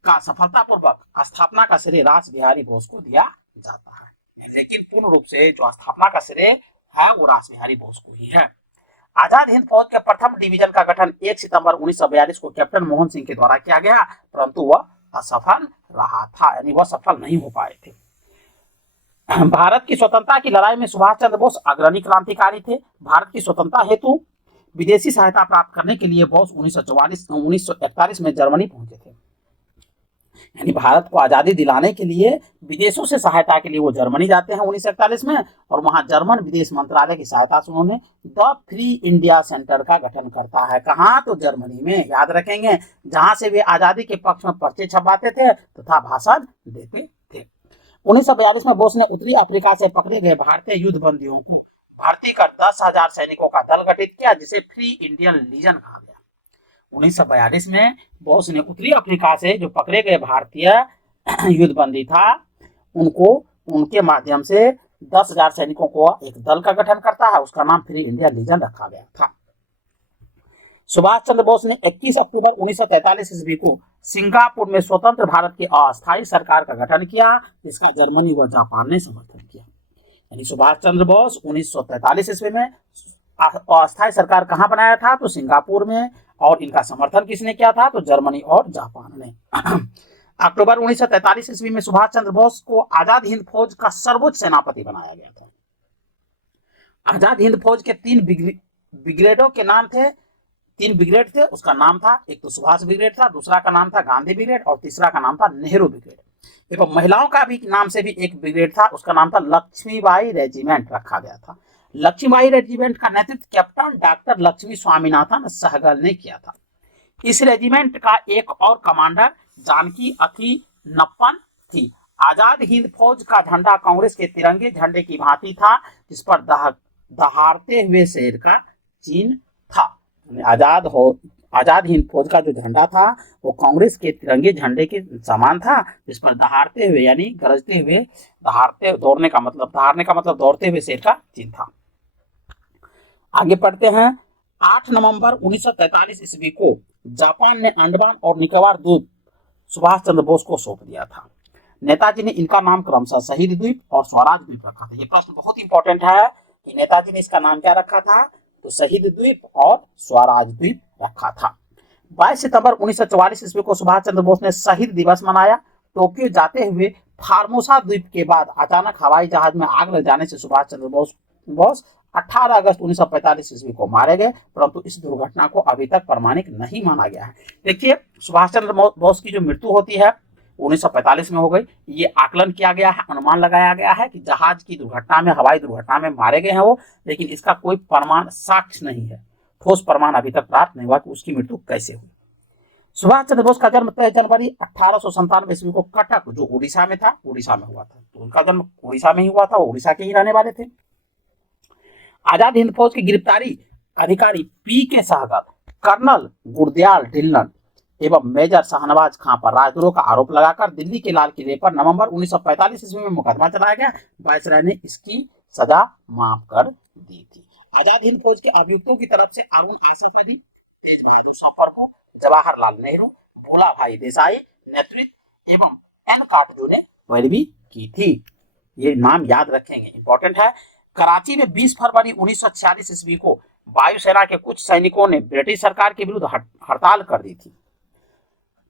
का सफलतापूर्वक स्थापना का श्रेय रास बिहारी बोस को दिया जाता है, लेकिन पूर्ण रूप से जो स्थापना का श्रेय है वो रास बिहारी बोस को ही है। आजाद हिंद फौज के प्रथम डिवीजन का गठन 1 सितंबर 1942 को कैप्टन मोहन सिंह के द्वारा किया गया, परंतु वह असफल रहा था, यानी वह सफल नहीं हो पाए थे। भारत की स्वतंत्रता की लड़ाई में सुभाष चंद्र बोस अग्रणी क्रांतिकारी थे। भारत की स्वतंत्रता हेतु विदेशी सहायता प्राप्त करने के लिए बोस 1941 में जर्मनी पहुंचे थे, यानी भारत को आजादी दिलाने के लिए विदेशों से सहायता के लिए वो जर्मनी जाते हैं 1941 में, और वहां जर्मन विदेश मंत्रालय की सहायता से उन्होंने द फ्री इंडिया सेंटर का गठन करता है। कहाँ? तो जर्मनी में, याद रखेंगे, जहां से वे आजादी के पक्ष में पर्चे छपवाते थे तथा भाषण देते थे। 1942 में बोस ने उत्तरी अफ्रीका से पकड़े गए भारतीय युद्ध बंदियों को भर्ती कर 10,000 सैनिकों का दल गठित किया, जिसे फ्री इंडियन लीजन कहा गया। 1942 में बोस ने उत्तरी अफ्रीका से जो पकड़े गए भारतीय युद्धबंदी था उनके माध्यम से 10,000 सैनिकों को एक दल का गठन करता है, उसका नाम फ्री इंडिया लीजन रखा गया था। सुभाष चंद्र बोस ने 21 अक्टूबर 1943 ईस्वी को सिंगापुर में स्वतंत्र भारत की अस्थायी सरकार का गठन किया, जिसका जर्मनी व जापान ने समर्थन किया। यानी सुभाष चंद्र बोस 1943 ईस्वी में अस्थायी सरकार कहां बनाया था? तो सिंगापुर में, और इनका समर्थन किसने किया था? तो जर्मनी और जापान ने। अक्टूबर 1943 ईस्वी में सुभाष चंद्र बोस को आजाद हिंद फौज का सर्वोच्च सेनापति बनाया गया था। आजाद हिंद फौज के 3 ब्रिगेडों के नाम थे, 3 ब्रिगेड थे, उसका नाम था, एक तो सुभाष ब्रिगेड था, दूसरा का नाम था गांधी ब्रिगेड, और तीसरा का नाम था नेहरू ब्रिगेड। एवं महिलाओं का भी नाम से भी एक ब्रिगेड था, उसका नाम था लक्ष्मीबाई रेजिमेंट रखा गया था। लक्ष्मीबाई रेजिमेंट का नेतृत्व कैप्टन डॉक्टर लक्ष्मी स्वामीनाथन सहगल ने किया था। इस रेजिमेंट का एक और कमांडर जानकी अथीनप्पन थी। आजाद हिंद फौज का झंडा कांग्रेस के तिरंगे झंडे की भांति था, जिस पर दहाड़ते हुए शेर का चिन्ह था। आजाद हिंद फौज का जो झंडा था वो कांग्रेस के तिरंगे झंडे के समान था, जिस पर दहाड़ते हुए, यानी गरजते हुए, दौड़ने का मतलब दौड़ते हुए शेर का चिन्ह था। आगे पढ़ते हैं। 8 नवंबर 1943 ईस्वी को जापान ने अंडमान और निकोबार द्वीप सुभाष चंद्र बोस को सौंप दिया था। नेताजी ने इनका नाम क्रमशः शहीद द्वीप और स्वराज द्वीप रखा था। ये प्रश्न बहुत इंपॉर्टेंट है कि नेताजी ने इसका नाम क्या रखा था? तो शहीद द्वीप और स्वराज द्वीप रखा था। 22 सितंबर 1944 ईस्वी को सुभाष चंद्र बोस ने शहीद दिवस मनाया। टोक्यो जाते हुए फार्मोसा द्वीप के बाद अचानक हवाई जहाज में आग लग जाने से सुभाष चंद्र बोस 18 अगस्त 1945 ईस्वी को मारे गए, परंतु इस दुर्घटना को अभी तक प्रमाणिक नहीं माना गया है। देखिए, सुभाष चंद्र बोस की जो मृत्यु होती है 1945 में हो गई। ये आकलन किया गया है, अनुमान लगाया गया है कि जहाज की दुर्घटना में, हवाई दुर्घटना में मारे गए हैं वो, लेकिन इसका कोई प्रमाण साक्ष्य नहीं है, ठोस प्रमाण अभी तक प्राप्त नहीं हुआ कि उसकी मृत्यु कैसे हुई। सुभाष चंद्र बोस का जन्म 3 जनवरी 1897 ईस्वी को कटक, जो उड़ीसा में था, उड़ीसा में हुआ था। तो उनका जन्म उड़ीसा में ही हुआ था, वो उड़ीसा के ही रहने वाले थे। आजाद हिंद फौज के गिरफ्तारी अधिकारी पी के सहगल, कर्नल गुरदयाल ढिल्लन एवं मेजर शाहनवाज खां पर राजद्रोह का आरोप लगाकर दिल्ली के लाल किले पर नवंबर 1945 ईस्वी में मुकदमा चलाया गया। वायसराय ने इसकी सजा माफ कर दी थी। आजाद हिंद फौज के अभियुक्तों की तरफ से अरुण आसिफ अली, तेज बहादुर सोपरको, जवाहरलाल नेहरू, भोला भाई देसाई नेतृत्व एवं एन काटजू ने पैरवी की थी। ये नाम याद रखेंगे, इंपॉर्टेंट है। कराची में 20 फरवरी 1946 ईस्वी को वायुसेना के कुछ सैनिकों ने ब्रिटिश सरकार के विरुद्ध हड़ताल कर दी थी।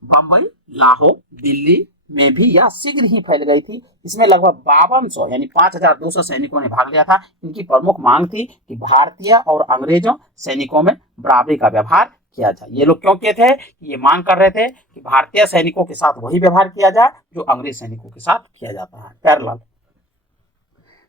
बंबई, लाहौर, दिल्ली में भी यह शीघ्र ही फैल गई थी। इसमें लगभग 5200 यानी 5200 सैनिकों ने भाग लिया था। इनकी प्रमुख मांग थी कि भारतीय और अंग्रेजों सैनिकों में बराबरी का व्यवहार किया जाए। ये लोग क्यों कहते हैं? ये मांग कर रहे थे कि भारतीय सैनिकों के साथ वही व्यवहार किया जाए जो अंग्रेज सैनिकों के साथ किया जाता है, पैरेलल।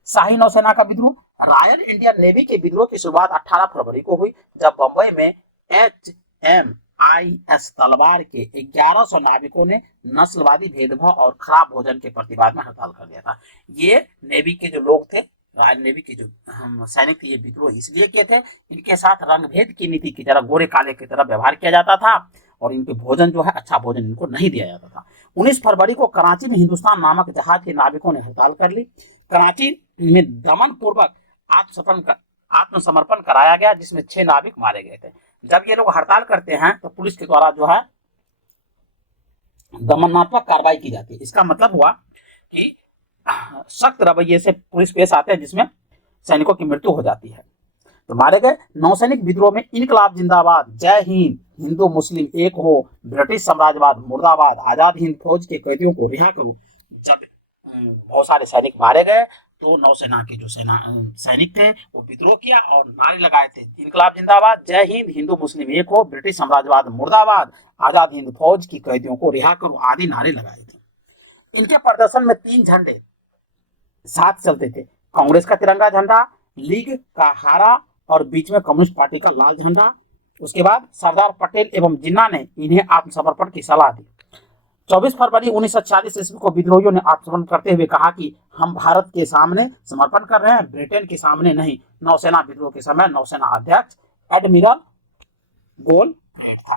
शाही नौसेना का विद्रोह। रॉयल इंडियन नेवी के विद्रोह की शुरुआत 18 फरवरी को हुई, जब बंबई में HMIS तलवार के 1100 नाविकों ने नस्लवादी भेदभाव और खराब भोजन के प्रतिवाद में हड़ताल कर दिया था। ये नेवी के जो लोग थे, रॉयल नेवी के जो सैनिक थे, ये विद्रोह इसलिए किए थे, इनके साथ रंगभेद की नीति की तरह, गोरे काले की तरह व्यवहार किया जाता था और इनके भोजन जो है, अच्छा भोजन इनको नहीं दिया जाता था। 19 फरवरी को कराची में हिंदुस्तान नामक जहाज के नाविकों ने हड़ताल कर ली। कराची में दमन पूर्वक आत्मसमर्पण कराया गया, जिसमें 6 नाविक मारे गए थे। जब ये लोग हड़ताल करते हैं तो पुलिस के द्वारा जो है दमनात्मक कार्रवाई की जाती है। इसका मतलब हुआ कि सख्त रवैये से पुलिस पेश आते हैं, जिसमें सैनिकों की मृत्यु हो जाती है। तो मारे गए नौसैनिक विद्रोह में इनकलाब जिंदाबाद, जय हिंद, हिंदू मुस्लिम एक हो, ब्रिटिश साम्राज्यवाद मुर्दाबाद, आजाद हिंद फौज के कैदियों को रिहा करो। जब बहुत सारे सैनिक मारे गए तो नौसेना के जो सैनिक थे वो विद्रोह किया और नारे लगाए थे, इनकलाब जिंदाबाद, जय हिंद, हिंदू मुस्लिम एक हो, ब्रिटिश साम्राज्यवाद मुर्दाबाद, आजाद हिंद फौज की कैदियों को रिहा करो आदि नारे लगाए थे। इनके प्रदर्शन में 3 झंडे साथ चलते थे, कांग्रेस का तिरंगा झंडा, लीग का हरा और बीच में कम्युनिस्ट पार्टी का लाल झंडा। उसके बाद सरदार पटेल एवं जिन्ना ने इन्हें आत्मसमर्पण की सलाह दी। 24 फरवरी 1940 ईस्वी को विद्रोहियों ने आत्मसमर्पण करते हुए कहा कि हम भारत के सामने समर्पण कर रहे हैं, ब्रिटेन के सामने नहीं। नौसेना विद्रोह के समय नौसेना अध्यक्ष एडमिरल गोलफ्रेड था।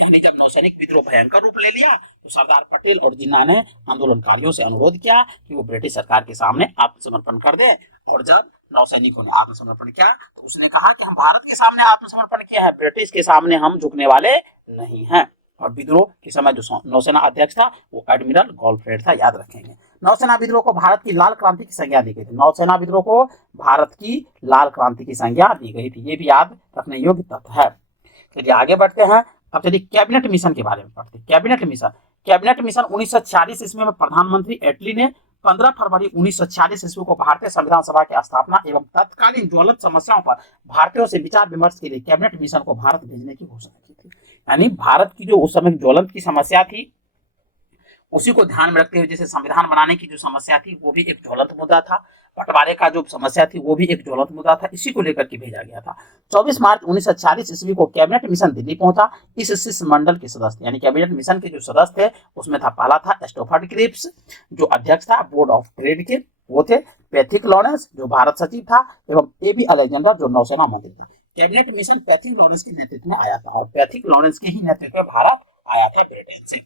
यानी जब नौसैनिक विद्रोह भयंकर रूप ले लिया तो सरदार पटेल और जिन्ना ने आंदोलनकारियों से अनुरोध किया कि वो ब्रिटिश सरकार के सामने आत्मसमर्पण कर दे। और जब नौसैनिकों ने आत्मसमर्पण किया तो उसने कहा कि हम भारत के सामने आत्मसमर्पण किया है, ब्रिटिश के सामने हम झुकने वाले नहीं हैं। और विद्रोह के समय जो नौसेना अध्यक्ष था वो एडमिरल गोलफ्रेड था, याद रखेंगे। नौसेना विद्रोह को भारत की लाल क्रांति की संज्ञा दी गई थी। नौसेना विद्रोह को भारत की लाल क्रांति की संज्ञा दी गई थी, ये भी याद रखने योग्य तथ्य है। चलिए आगे बढ़ते हैं। अब चलिए कैबिनेट मिशन के बारे में पढ़ते हैं। कैबिनेट मिशन 1946 ईस्वी में प्रधानमंत्री एटली ने 15 फरवरी 1946 ईस्वी को भारतीय संविधान सभा की स्थापना एवं तत्कालीन ज्वलंत समस्याओं पर भारतीयों से विचार विमर्श के लिए कैबिनेट मिशन को भारत भेजने की घोषणा की थी। यानी भारत की जो उस समय ज्वलंत की समस्या थी उसी को ध्यान में रखते हुए, जैसे संविधान बनाने की जो समस्या थी वो भी एक ज्वलंत मुद्दा था, बंटवारे का जो समस्या थी वो भी एक ज्वलंत मुद्दा था, इसी को लेकर के भेजा गया था। 24 मार्च 1940 ईस्वी को कैबिनेट मिशन दिल्ली पहुंचा। इस शिष्टमंडल के सदस्य यानी कैबिनेट मिशन के जो सदस्य थे उसमें था, पहला था स्टोफर्ड क्रिप्स जो अध्यक्ष था बोर्ड ऑफ ट्रेड के, वो थे पैथिक लॉरेंस जो भारत सचिव था, एवं एबी अलेक्जेंडर जो नौसेना मंत्री था। कैबिनेट मिशन पैथिक लॉरेंस के नेतृत्व में आया था और पैथिक लॉरेंस के ही नेतृत्व में भारत आया था ब्रिटेन से।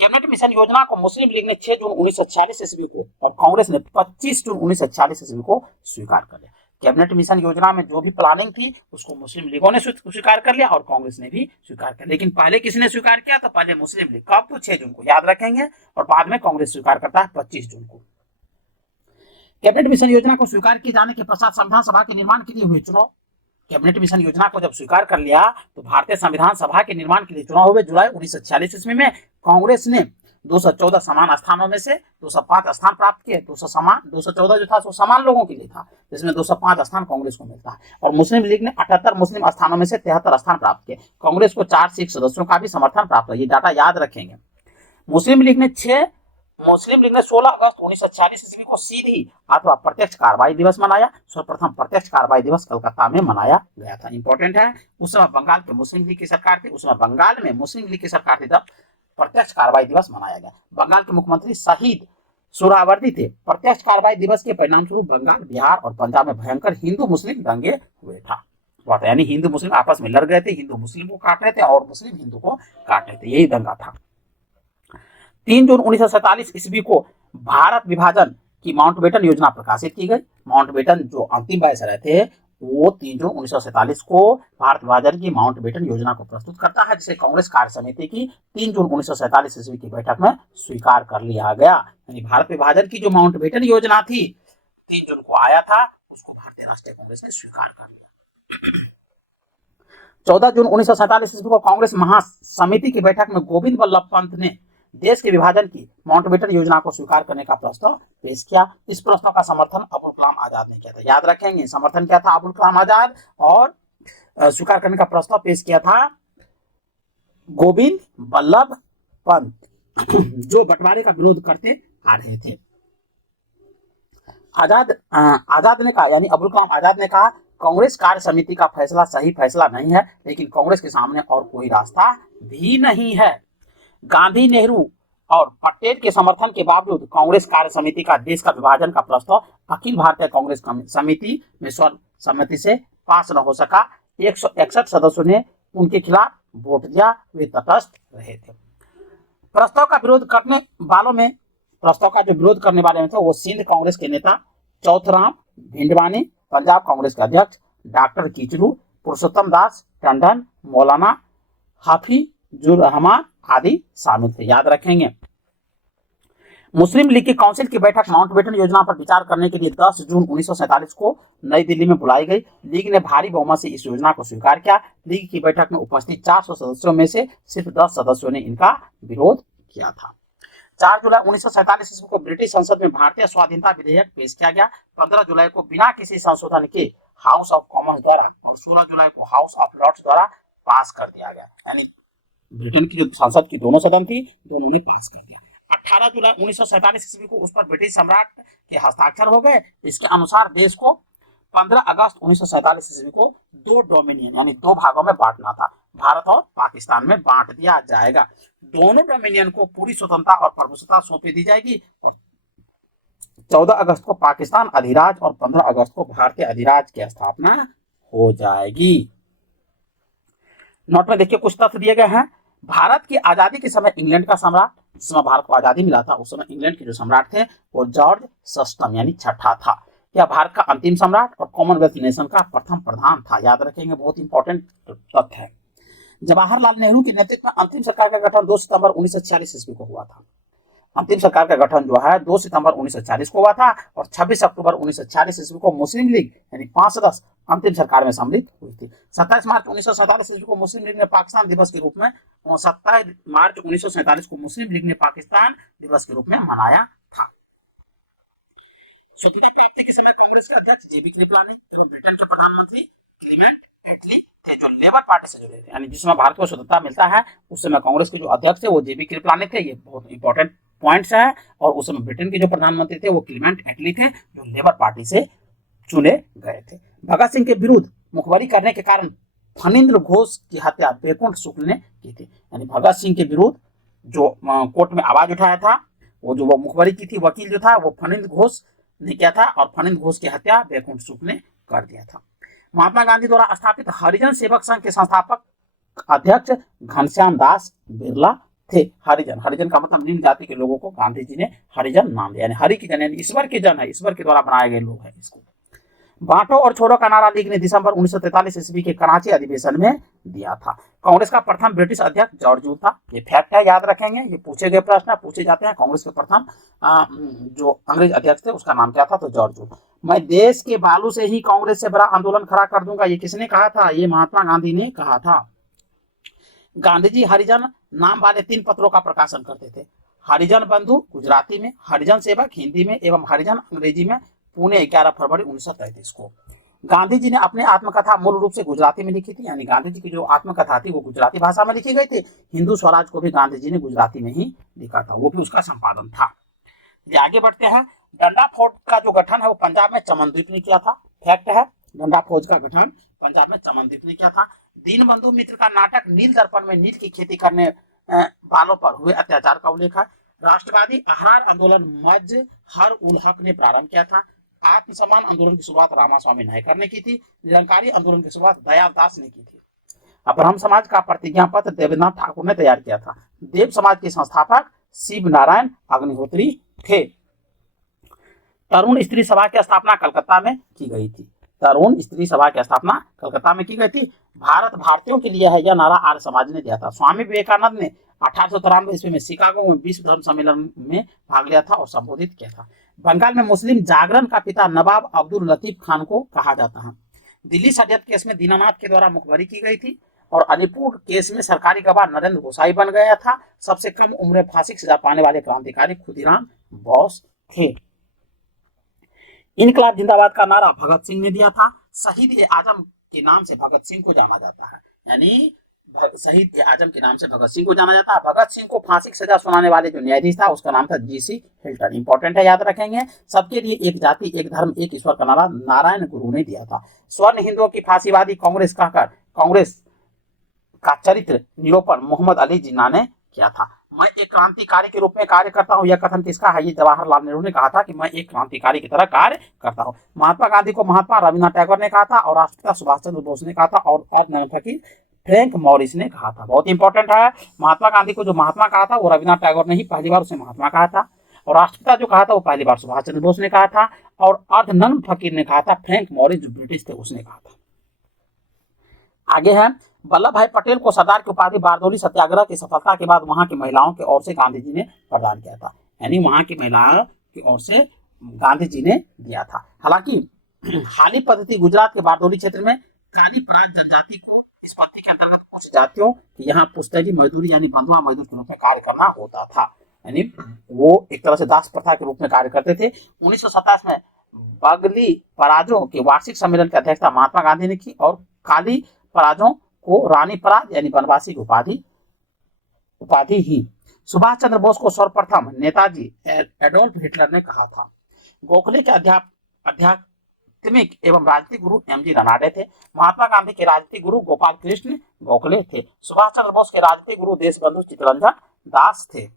कैबिनेट मिशन योजना को मुस्लिम लीग ने 6 जून 1946 ईस्वी को और कांग्रेस ने 25 जून 1946 ईस्वी को स्वीकार कर लिया। कैबिनेट मिशन योजना में जो भी प्लानिंग थी उसको मुस्लिम लीगों ने स्वीकार कर लिया और कांग्रेस ने भी स्वीकार कर, लेकिन पहले किसने स्वीकार किया? तो पहले मुस्लिम लीग। कब? तो 6 जून को, याद रखेंगे। और बाद में कांग्रेस स्वीकार करता है 25 जून को। कैबिनेट मिशन योजना को स्वीकार किए जाने के पश्चात संविधान सभा के निर्माण के लिए हुए चुनाव। कैबिनेट मिशन योजना को जब स्वीकार कर लिया तो भारतीय संविधान सभा के निर्माण के लिए चुनाव हुए। जुलाई 1946 ईस्वी में कांग्रेस ने 214 समान स्थानों में से 205 स्थान प्राप्त किए। 214 जो था वो समान लोगों के लिए था, जिसमें 205 स्थान कांग्रेस को मिलता है। और मुस्लिम लीग ने 78 मुस्लिम स्थानों में से 73 स्थान प्राप्त किए। कांग्रेस को 4 सिख सदस्यों का भी समर्थन प्राप्त हुआ, ये डाटा याद रखेंगे। मुस्लिम लीग ने 16 अगस्त 1946 ईस्वी को सीधी अथवा प्रत्यक्ष कार्रवाई दिवस मनाया। सर्वप्रथम प्रत्यक्ष कार्रवाई दिवस कलकत्ता में मनाया गया था, इंपॉर्टेंट है। उस समय बंगाल के मुस्लिम लीग की सरकार थी, उस समय बंगाल में मुस्लिम लीग की सरकार थी, तब प्रत्यक्ष कार्रवाई दिवस मनाया गया। बंगाल के मुख्यमंत्री शहीद सोहरावर्दी थे। प्रत्यक्ष कार्रवाई दिवस के परिणाम स्वरूप बंगाल, बिहार और पंजाब में भयंकर हिंदू मुस्लिम दंगे हुए था, यानी हिंदू मुस्लिम आपस में लड़ गए थे, हिंदू मुस्लिम को काट रहे थे और मुस्लिम हिंदू को काट रहे थे, यही दंगा था। 3 जून 1947 ईस्वी को भारत विभाजन की माउंटबेटन योजना प्रकाशित की गई। माउंटबेटन जो अंतिम वायसराय थे वो 3 जून 1947 को भारत विभाजन की माउंटबेटन योजना को प्रस्तुत करता है, जिसे कांग्रेस कार्य समिति की 3 जून 1947 ईस्वी की बैठक में स्वीकार कर लिया गया। यानी भारत विभाजन की जो माउंटबेटन योजना थी 3 जून को आया था, उसको भारतीय राष्ट्रीय कांग्रेस ने स्वीकार कर लिया। 14 जून 1947 ईस्वी को कांग्रेस महासमिति की बैठक में गोविंद वल्लभ पंत ने देश के विभाजन की माउंटबेटन योजना को स्वीकार करने का प्रस्ताव पेश किया। इस प्रस्ताव का समर्थन अबुल कलाम आजाद ने किया था, याद रखेंगे। समर्थन क्या था? अबुल कलाम आजाद। और स्वीकार करने का प्रस्ताव पेश किया था गोविंद वल्लभ पंत, जो बंटवारे का विरोध करते आ रहे थे। आजाद ने कहा, यानी अबुल कलाम आजाद ने कहा, कांग्रेस कार्य समिति का फैसला सही फैसला नहीं है, लेकिन कांग्रेस के सामने और कोई रास्ता भी नहीं है। गांधी, नेहरू और पटेल के समर्थन के बावजूद कांग्रेस कार्य समिति का देश का विभाजन का प्रस्ताव अखिल भारतीय कांग्रेस समिति में सर्वसम्मति से पास न हो सका। 161 सदस्यों ने उनके खिलाफ वोट दिया, वे तटस्थ रहे थे। प्रस्ताव का विरोध करने वाले में थे वो सिंध कांग्रेस के नेता चौथराम भिंडवानी पंजाब कांग्रेस के अध्यक्ष डॉक्टर किचलू पुरुषोत्तम दास टंडन, मौलाना हाफिजुर रहमान आदि शामिल थे। याद रखेंगे। मुस्लिम लीग की काउंसिल की बैठक माउंटबेटन योजना पर विचार करने के लिए 10 जून 1947 को नई दिल्ली में बुलाई गई। लीग ने भारी बहुमत से इस योजना को स्वीकार किया। लीग की बैठक में उपस्थित 400 सदस्यों में से सिर्फ 10 सदस्यों ने इनका विरोध किया था। 4 जुलाई 1947 ईस्वी को ब्रिटिश संसद में भारतीय स्वाधीनता विधेयक पेश किया गया। 15 जुलाई को बिना किसी संशोधन के हाउस ऑफ कॉमन्स द्वारा और 16 जुलाई को हाउस ऑफ लॉर्ड्स द्वारा पास कर दिया गया। यानी ब्रिटेन की जो संसद की दोनों सदन थी, दोनों ने पास कर दिया। 18 जुलाई 1947 ईस्वी को उस पर ब्रिटिश सम्राट के हस्ताक्षर हो गए। इसके अनुसार देश को 15 अगस्त 1947 ईस्वी को 2 डोमिनियन यानी 2 भागों में बांटना था। भारत और पाकिस्तान में बांट दिया जाएगा। दोनों डोमिनियन को पूरी स्वतंत्रता और प्रभुसत्ता सौंपी दी जाएगी। 14 अगस्त को पाकिस्तान अधिराज और 15 अगस्त को भारतीय अधिराज की स्थापना हो जाएगी। नोट में देखिए कुछ तथ्य दिए गए हैं। भारत की आजादी के समय इंग्लैंड का सम्राट, जिस समय भारत को आजादी मिला था उस समय इंग्लैंड के जो सम्राट थे वो जॉर्ज सस्टम यानी छठा था। यह भारत का अंतिम सम्राट और कॉमनवेल्थ नेशन का प्रथम प्रधान था। याद रखेंगे, बहुत इंपॉर्टेंट तथ्य है। जवाहरलाल नेहरू के नेतृत्व में अंतिम सरकार का गठन 2 सितंबर 1946 ईस्वी को हुआ था। अंतिम सरकार का गठन जो है 2 सितंबर 1940 को हुआ था और 26 अक्टूबर 1946 ईस्वी को मुस्लिम लीग यानी 5 सदस्य अंतिम सरकार में सम्मिलित हुई थी। 27 मार्च 1947 ईस्वी को मुस्लिम लीग ने पाकिस्तान दिवस के रूप में 27 मार्च 1947 को मुस्लिम लीग ने पाकिस्तान दिवस के रूप में मनाया था। स्वतंत्रता प्राप्ति के समय कांग्रेस के अध्यक्ष जेबी कृपलानी एवं ब्रिटेन के प्रधानमंत्री क्लीमेंट एटली थे जो लेबर पार्टी से जुड़े थे। यानी जिस समय भारत को स्वतंत्रता मिलता है उस समय कांग्रेस के जो अध्यक्ष थे वो जेबी कृपलानी थे। ये बहुत इंपॉर्टेंट पॉइंट्स है। और उस समय ब्रिटेन के जो प्रधानमंत्री थे वो क्लीमेंट एटली थे जो लेबर पार्टी से चुने गए थे। भगत सिंह के विरुद्ध मुखबरी करने के कारण फणींद्र घोष की हत्या बैकुंठ शुक्ल ने की थी। यानी भगत सिंह के विरुद्ध जो कोर्ट में आवाज उठाया था, वो मुखबरी की थी, वकील जो था वो फणींद्र घोष ने किया था और फणींद्र घोष की हत्या बैकुंठ शुक्ल ने कर दिया था। महात्मा गांधी द्वारा स्थापित हरिजन सेवक संघ के संस्थापक अध्यक्ष घनश्याम दास बिरला थे। हरिजन का मतलब निम्न जाति के लोगों को गांधी जी ने हरिजन नाम दिया। यानी हरि की जन यानी ईश्वर के जन है, ईश्वर के द्वारा बनाए गए लोग हैं। इसको बांटो और छोड़ो का नारा लीग ने दिसंबर 1943 ईस्वी के कराची अधिवेशन में दिया था। कांग्रेस का प्रथम ब्रिटिश अध्यक्ष जॉर्ज जूल था। ये फैक्ट है, याद रखेंगे। ये पूछे गए प्रश्न पूछे जाते हैं। कांग्रेस के प्रथम जो अंग्रेज अध्यक्ष थे उसका नाम क्या था, तो जॉर्ज जूल। मैं देश के बालू से ही कांग्रेस से बड़ा आंदोलन खड़ा कर दूंगा, ये किसने कहा था, ये महात्मा गांधी ने कहा था। गांधी जी हरिजन नाम वाले 3 पत्रों का प्रकाशन करते थे। हरिजन बंधु गुजराती में, हरिजन सेवक हिंदी में एवं हरिजन अंग्रेजी में। पुणे 11 फरवरी 1933 को। गांधी जी ने अपनी आत्मकथा मूल रूप से गुजराती में लिखी थी। यानी गांधी जी की जो आत्मकथा थी वो गुजराती भाषा में लिखी गई थी। हिंदू स्वराज को भी गांधी जी ने गुजराती में ही लिखा था, वो भी उसका संपादन था। आगे बढ़ते हैं। डंडा फौज का जो गठन है वो पंजाब में चमनदीप ने किया था। फैक्ट है, डंडा फौज का गठन पंजाब में चमनदीप ने किया था। दीनबंधु मित्र का नाटक नील दर्पण में नील की खेती करने वालों पर हुए अत्याचार का उल्लेख है। राष्ट्रवादी आहार आंदोलन मजहर उल हक ने प्रारंभ किया था। आत्मसम्मान आंदोलन की शुरुआत रामास्वामी नायकर ने की थी। निरंकारी आंदोलन की शुरुआत दयाल दास ने की थी। ब्रह्म समाज का प्रतिज्ञा पत्र देवेंद्र ठाकुर ने तैयार किया था। देव समाज के संस्थापक शिव नारायण अग्निहोत्री थे। तरुण स्त्री सभा की स्थापना कलकत्ता में की गई थी। तरुण स्त्री सभा की स्थापना कलकत्ता में की गई थी। भारत भारतीयों के लिए है, यह नारा आर्य समाज ने दिया था। स्वामी विवेकानंद ने 1893 ईस्वी में शिकागो में विश्व धर्म सम्मेलन में भाग लिया था और संबोधित किया था। बंगाल में मुस्लिम जागरण का पिता नवाब अब्दुल लतीफ खान को कहा जाता है। दिल्ली षड्यंत्र केस में दीनानाथ के द्वारा मुखबरी की गई थी और अलीपुर केस में सरकारी गवाह नरेंद्र गोसाई बन गया था। सबसे कम उम्र फांसी की सजा पाने वाले क्रांतिकारी खुदीराम बोस थे। इनकलाब जिंदाबाद का नारा भगत सिंह ने दिया था। शहीद ए आजम के नाम से भगत सिंह को जाना जाता है। यानी शहीद ए आजम के नाम से भगत सिंह को जाना जाता है। भगत सिंह को फांसी की सजा सुनाने वाले जो न्यायाधीश था उसका नाम था जीसी हिल्टन। इंपॉर्टेंट है, याद रखेंगे। सबके लिए एक जाति एक धर्म एक ईश्वर का नारा नारायण गुरु ने दिया था। स्वर्ण हिंदुओं की फांसीवादी कांग्रेस कहकर कांग्रेस का चरित्र निरूपण मोहम्मद अली जिन्ना ने किया था। मैं एक क्रांतिकारी के रूप में कार्य करता हूं, यह कथन किसका है, ये जवाहरलाल नेहरू ने कहा था कि मैं एक क्रांतिकारी की तरह कार्य करता हूं। महात्मा गांधी को महात्मा रविन्द्रनाथ टैगोर ने कहा था और राष्ट्रपिता सुभाष चंद्र बोस ने कहा था और फकीर फ्रैंक मॉरिस ने कहा था। बहुत इंपॉर्टेंट है। महात्मा गांधी को जो महात्मा कहा था वो रविन्द्रनाथ टैगोर ने ही पहली बार उसे महात्मा कहा था और राष्ट्रपिता जो कहा था वो पहली बार सुभाष चंद्र बोस ने कहा था और अर्धनग्न फकीर ने कहा था फ्रैंक मॉरिस जो ब्रिटिश थे उसने कहा था। आगे है, वल्लभ भाई पटेल को सरदार की उपाधि बारदोली सत्याग्रह की सफलता के बाद वहां की महिलाओं की ओर से गांधी जी ने प्रदान किया था, यानी वहां की महिलाओं की ओर से गांधी जी ने दिया था। हालांकि हाली पद्धति गुजरात के बारदोली क्षेत्र में काली पराग जनजाति को इस पद्धति के अंतर्गत कुछ जातियों की यहाँ पुस्तकी मजदूरी यानी बंधुआ मजदूर के रूप में कार्य करना होता था, यानी वो एक तरह से दास प्रथा के रूप में कार्य करते थे। 1927 में बगली पराजों के वार्षिक सम्मेलन की अध्यक्षता महात्मा गांधी ने की और काली पराजों को रानी पराग यानी वनवासी की उपाधि ही। सुभाष चंद्र बोस को सर्वप्रथम नेताजी एडोल्फ हिटलर ने कहा था। गोखले के आध्यात्मिक एवं राजनीतिक गुरु एमजी रनाडे थे। महात्मा गांधी के राजनीतिक गुरु गोपाल कृष्ण गोखले थे। सुभाष चंद्र बोस के राजनीतिक गुरु देशबंधु चित्तरंजन दास थे।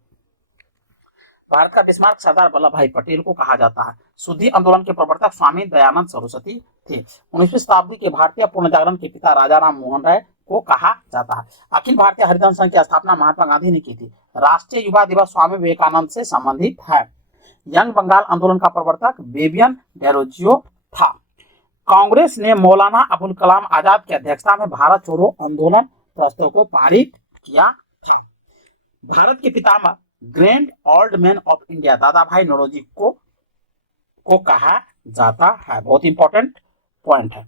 भारत का बिस्मार्क सरदार वल्लभ भाई पटेल को कहा जाता है। शुद्धि आंदोलन के प्रवर्तक स्वामी दयानंद सरस्वती थे। 19वीं शताब्दी के भारतीय पुनर्जागरण के पिता राजा राम मोहन राय को कहा जाता है। अखिल भारतीय हरिजन संघ की स्थापना महात्मा गांधी ने की थी। राष्ट्रीय युवा दिवस स्वामी विवेकानंद से संबंधित है। यंग बंगाल आंदोलन का प्रवर्तक बेबियन डेरोजियो था। कांग्रेस ने मौलाना अबुल कलाम आजाद की अध्यक्षता में भारत छोड़ो आंदोलन प्रस्ताव को पारित किया था। भारत के पितामह grand old man of India Dadabhai Naoroji को कहा जाता है। बहुत इंपॉर्टेंट पॉइंट है।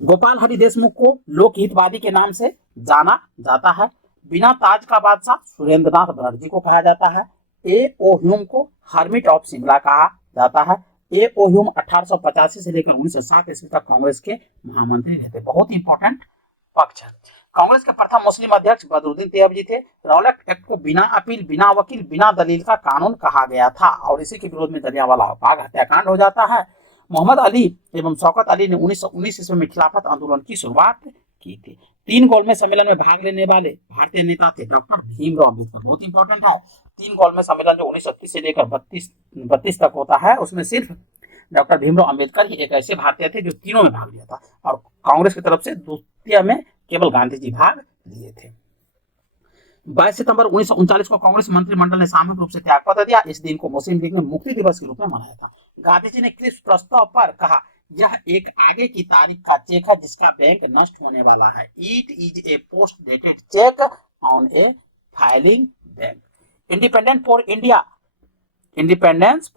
गोपाल हरि देशमुख को लोकहितवादी के नाम से जाना जाता है। बिना ताज का बादशाह सुरेंद्रनाथ बनर्जी को कहा जाता है। ए ओ ह्यूम को हर्मिट ऑफ शिमला कहा जाता है। ए ओ ह्यूम 1885 से लेकर 1907 ईस्वी तक कांग्रेस के महामंत्री रहे थे। बहुत इंपॉर्टेंट पक्ष है। कांग्रेस के प्रथम मुस्लिम अध्यक्ष बदरुद्दीन तैयबजी थे। रौलट एक्ट को बिना अपील, बिना वकील, बिना दलील का कानून कहा गया था और इसी के विरोध में जलियांवाला बाग हत्याकांड हो जाता है। मोहम्मद अली एवं शौकत अली ने 1919 ईस्वी में खिलाफत आंदोलन की शुरुआत की थी। 3 गोलमेज सम्मेलन में भाग लेने वाले भारतीय नेता थे डॉक्टर भीमराव अम्बेडकर। बहुत इंपॉर्टेंट है। 3 गोलमेज सम्मेलन जो 1931 से लेकर 32 तक होता है उसमें सिर्फ डॉक्टर भीमराव अम्बेडकर ही एक ऐसे भारतीय थे जो तीनों में भाग लिया था और कांग्रेस की तरफ से द्वितीय में केवल गांधी जी भाग लिए थे। 22 सितंबर 1939 को कांग्रेस मंत्रिमंडल ने सामूहिक रूप से त्यागपत्र दिया। इस दिन को मुस्लिम लीग ने मुक्ति दिवस के रूप में मनाया था। गांधी जी ने क्लिप्स प्रस्ताव पर कहा, यह एक आगे की तारीख का चेक है जिसका बैंक नष्ट होने वाला है। It is a post dated cheque on A filing bank. Independence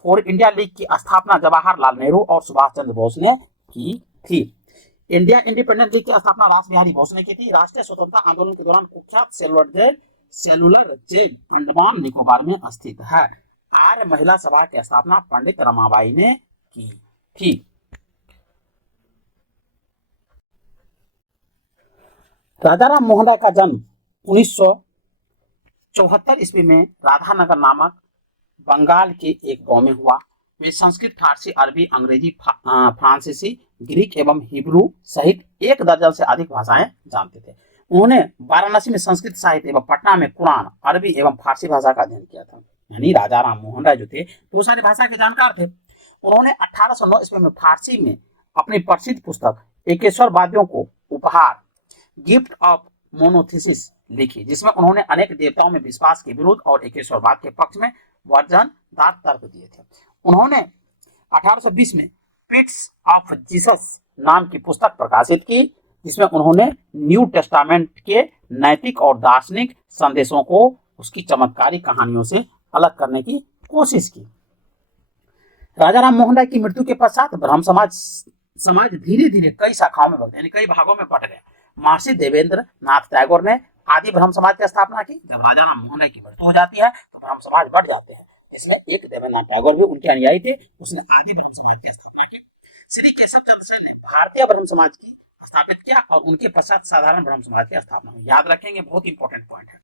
for India league की स्थापना जवाहरलाल नेहरू और सुभाष चंद्र बोस ने की थी। इंडिया इंडिपेंडेंस लीग की स्थापना रास बिहारी बोस ने की थी। राष्ट्रीय स्वतंत्रता आंदोलन के दौरान कुख्यात सेलुलर जेल अंडमान निकोबार में स्थित है। आर्य महिला सभा की स्थापना पंडित रमाबाई ने की थी। राजाराम मोहन राय का जन्म 1974 ईस्वी में राधानगर नामक बंगाल के एक गांव में हुआ। वे संस्कृत, फारसी, अरबी, अंग्रेजी, फ्रांसीसी, ग्रीक एवं हिब्रू सहित 1 दर्जन से अधिक भाषाएं जानते थे। उन्होंने वाराणसी में संस्कृत साहित्य एवं पटना में कुरान, अरबी एवं फारसी भाषा का अध्ययन किया था। यानी राजाराम मोहन राय जो थे वो सारी भाषा के जानकार थे। उन्होंने 1809 ईस्वी में फारसी में अपनी प्रसिद्ध पुस्तक एकेश्वरवादियों को उपहार गिफ्ट ऑफ मोनोथिसिस लिखी, जिसमें उन्होंने अनेक देवताओं में विश्वास के विरुद्ध और एकेश्वरवाद के पक्ष में वचनदार तर्क दिए थे। उन्होंने 1820 में पिट्स ऑफ जीसस नाम की पुस्तक प्रकाशित की, जिसमें उन्होंने न्यू टेस्टामेंट के नैतिक और दार्शनिक संदेशों को उसकी चमत्कारी कहानियों से अलग करने की कोशिश की। राजाराम मोहन राय की मृत्यु के पश्चात ब्रह्म समाज धीरे धीरे कई शाखाओं में बढ़, यानी कई भागों में बंट गया। महर्षि देवेंद्र नाथ टैगोर ने आदि ब्रह्म समाज की स्थापना की। जब राजाराम मोहन राय की मृत्यु हो जाती है तो ब्रह्म समाज बढ़ जाते हैं, इसलिए एक देवेंद्र नाथ टैगोर भी उनके अनुयायी थे, उसने आदि ब्रह्म समाज की स्थापना की। श्री केशव चंद्र सेन ने भारतीय ब्रह्म समाज की स्थापित किया और उनके पश्चात साधारण ब्रह्म समाज की स्थापना हुई। याद रखेंगे, बहुत इंपॉर्टेंट पॉइंट है।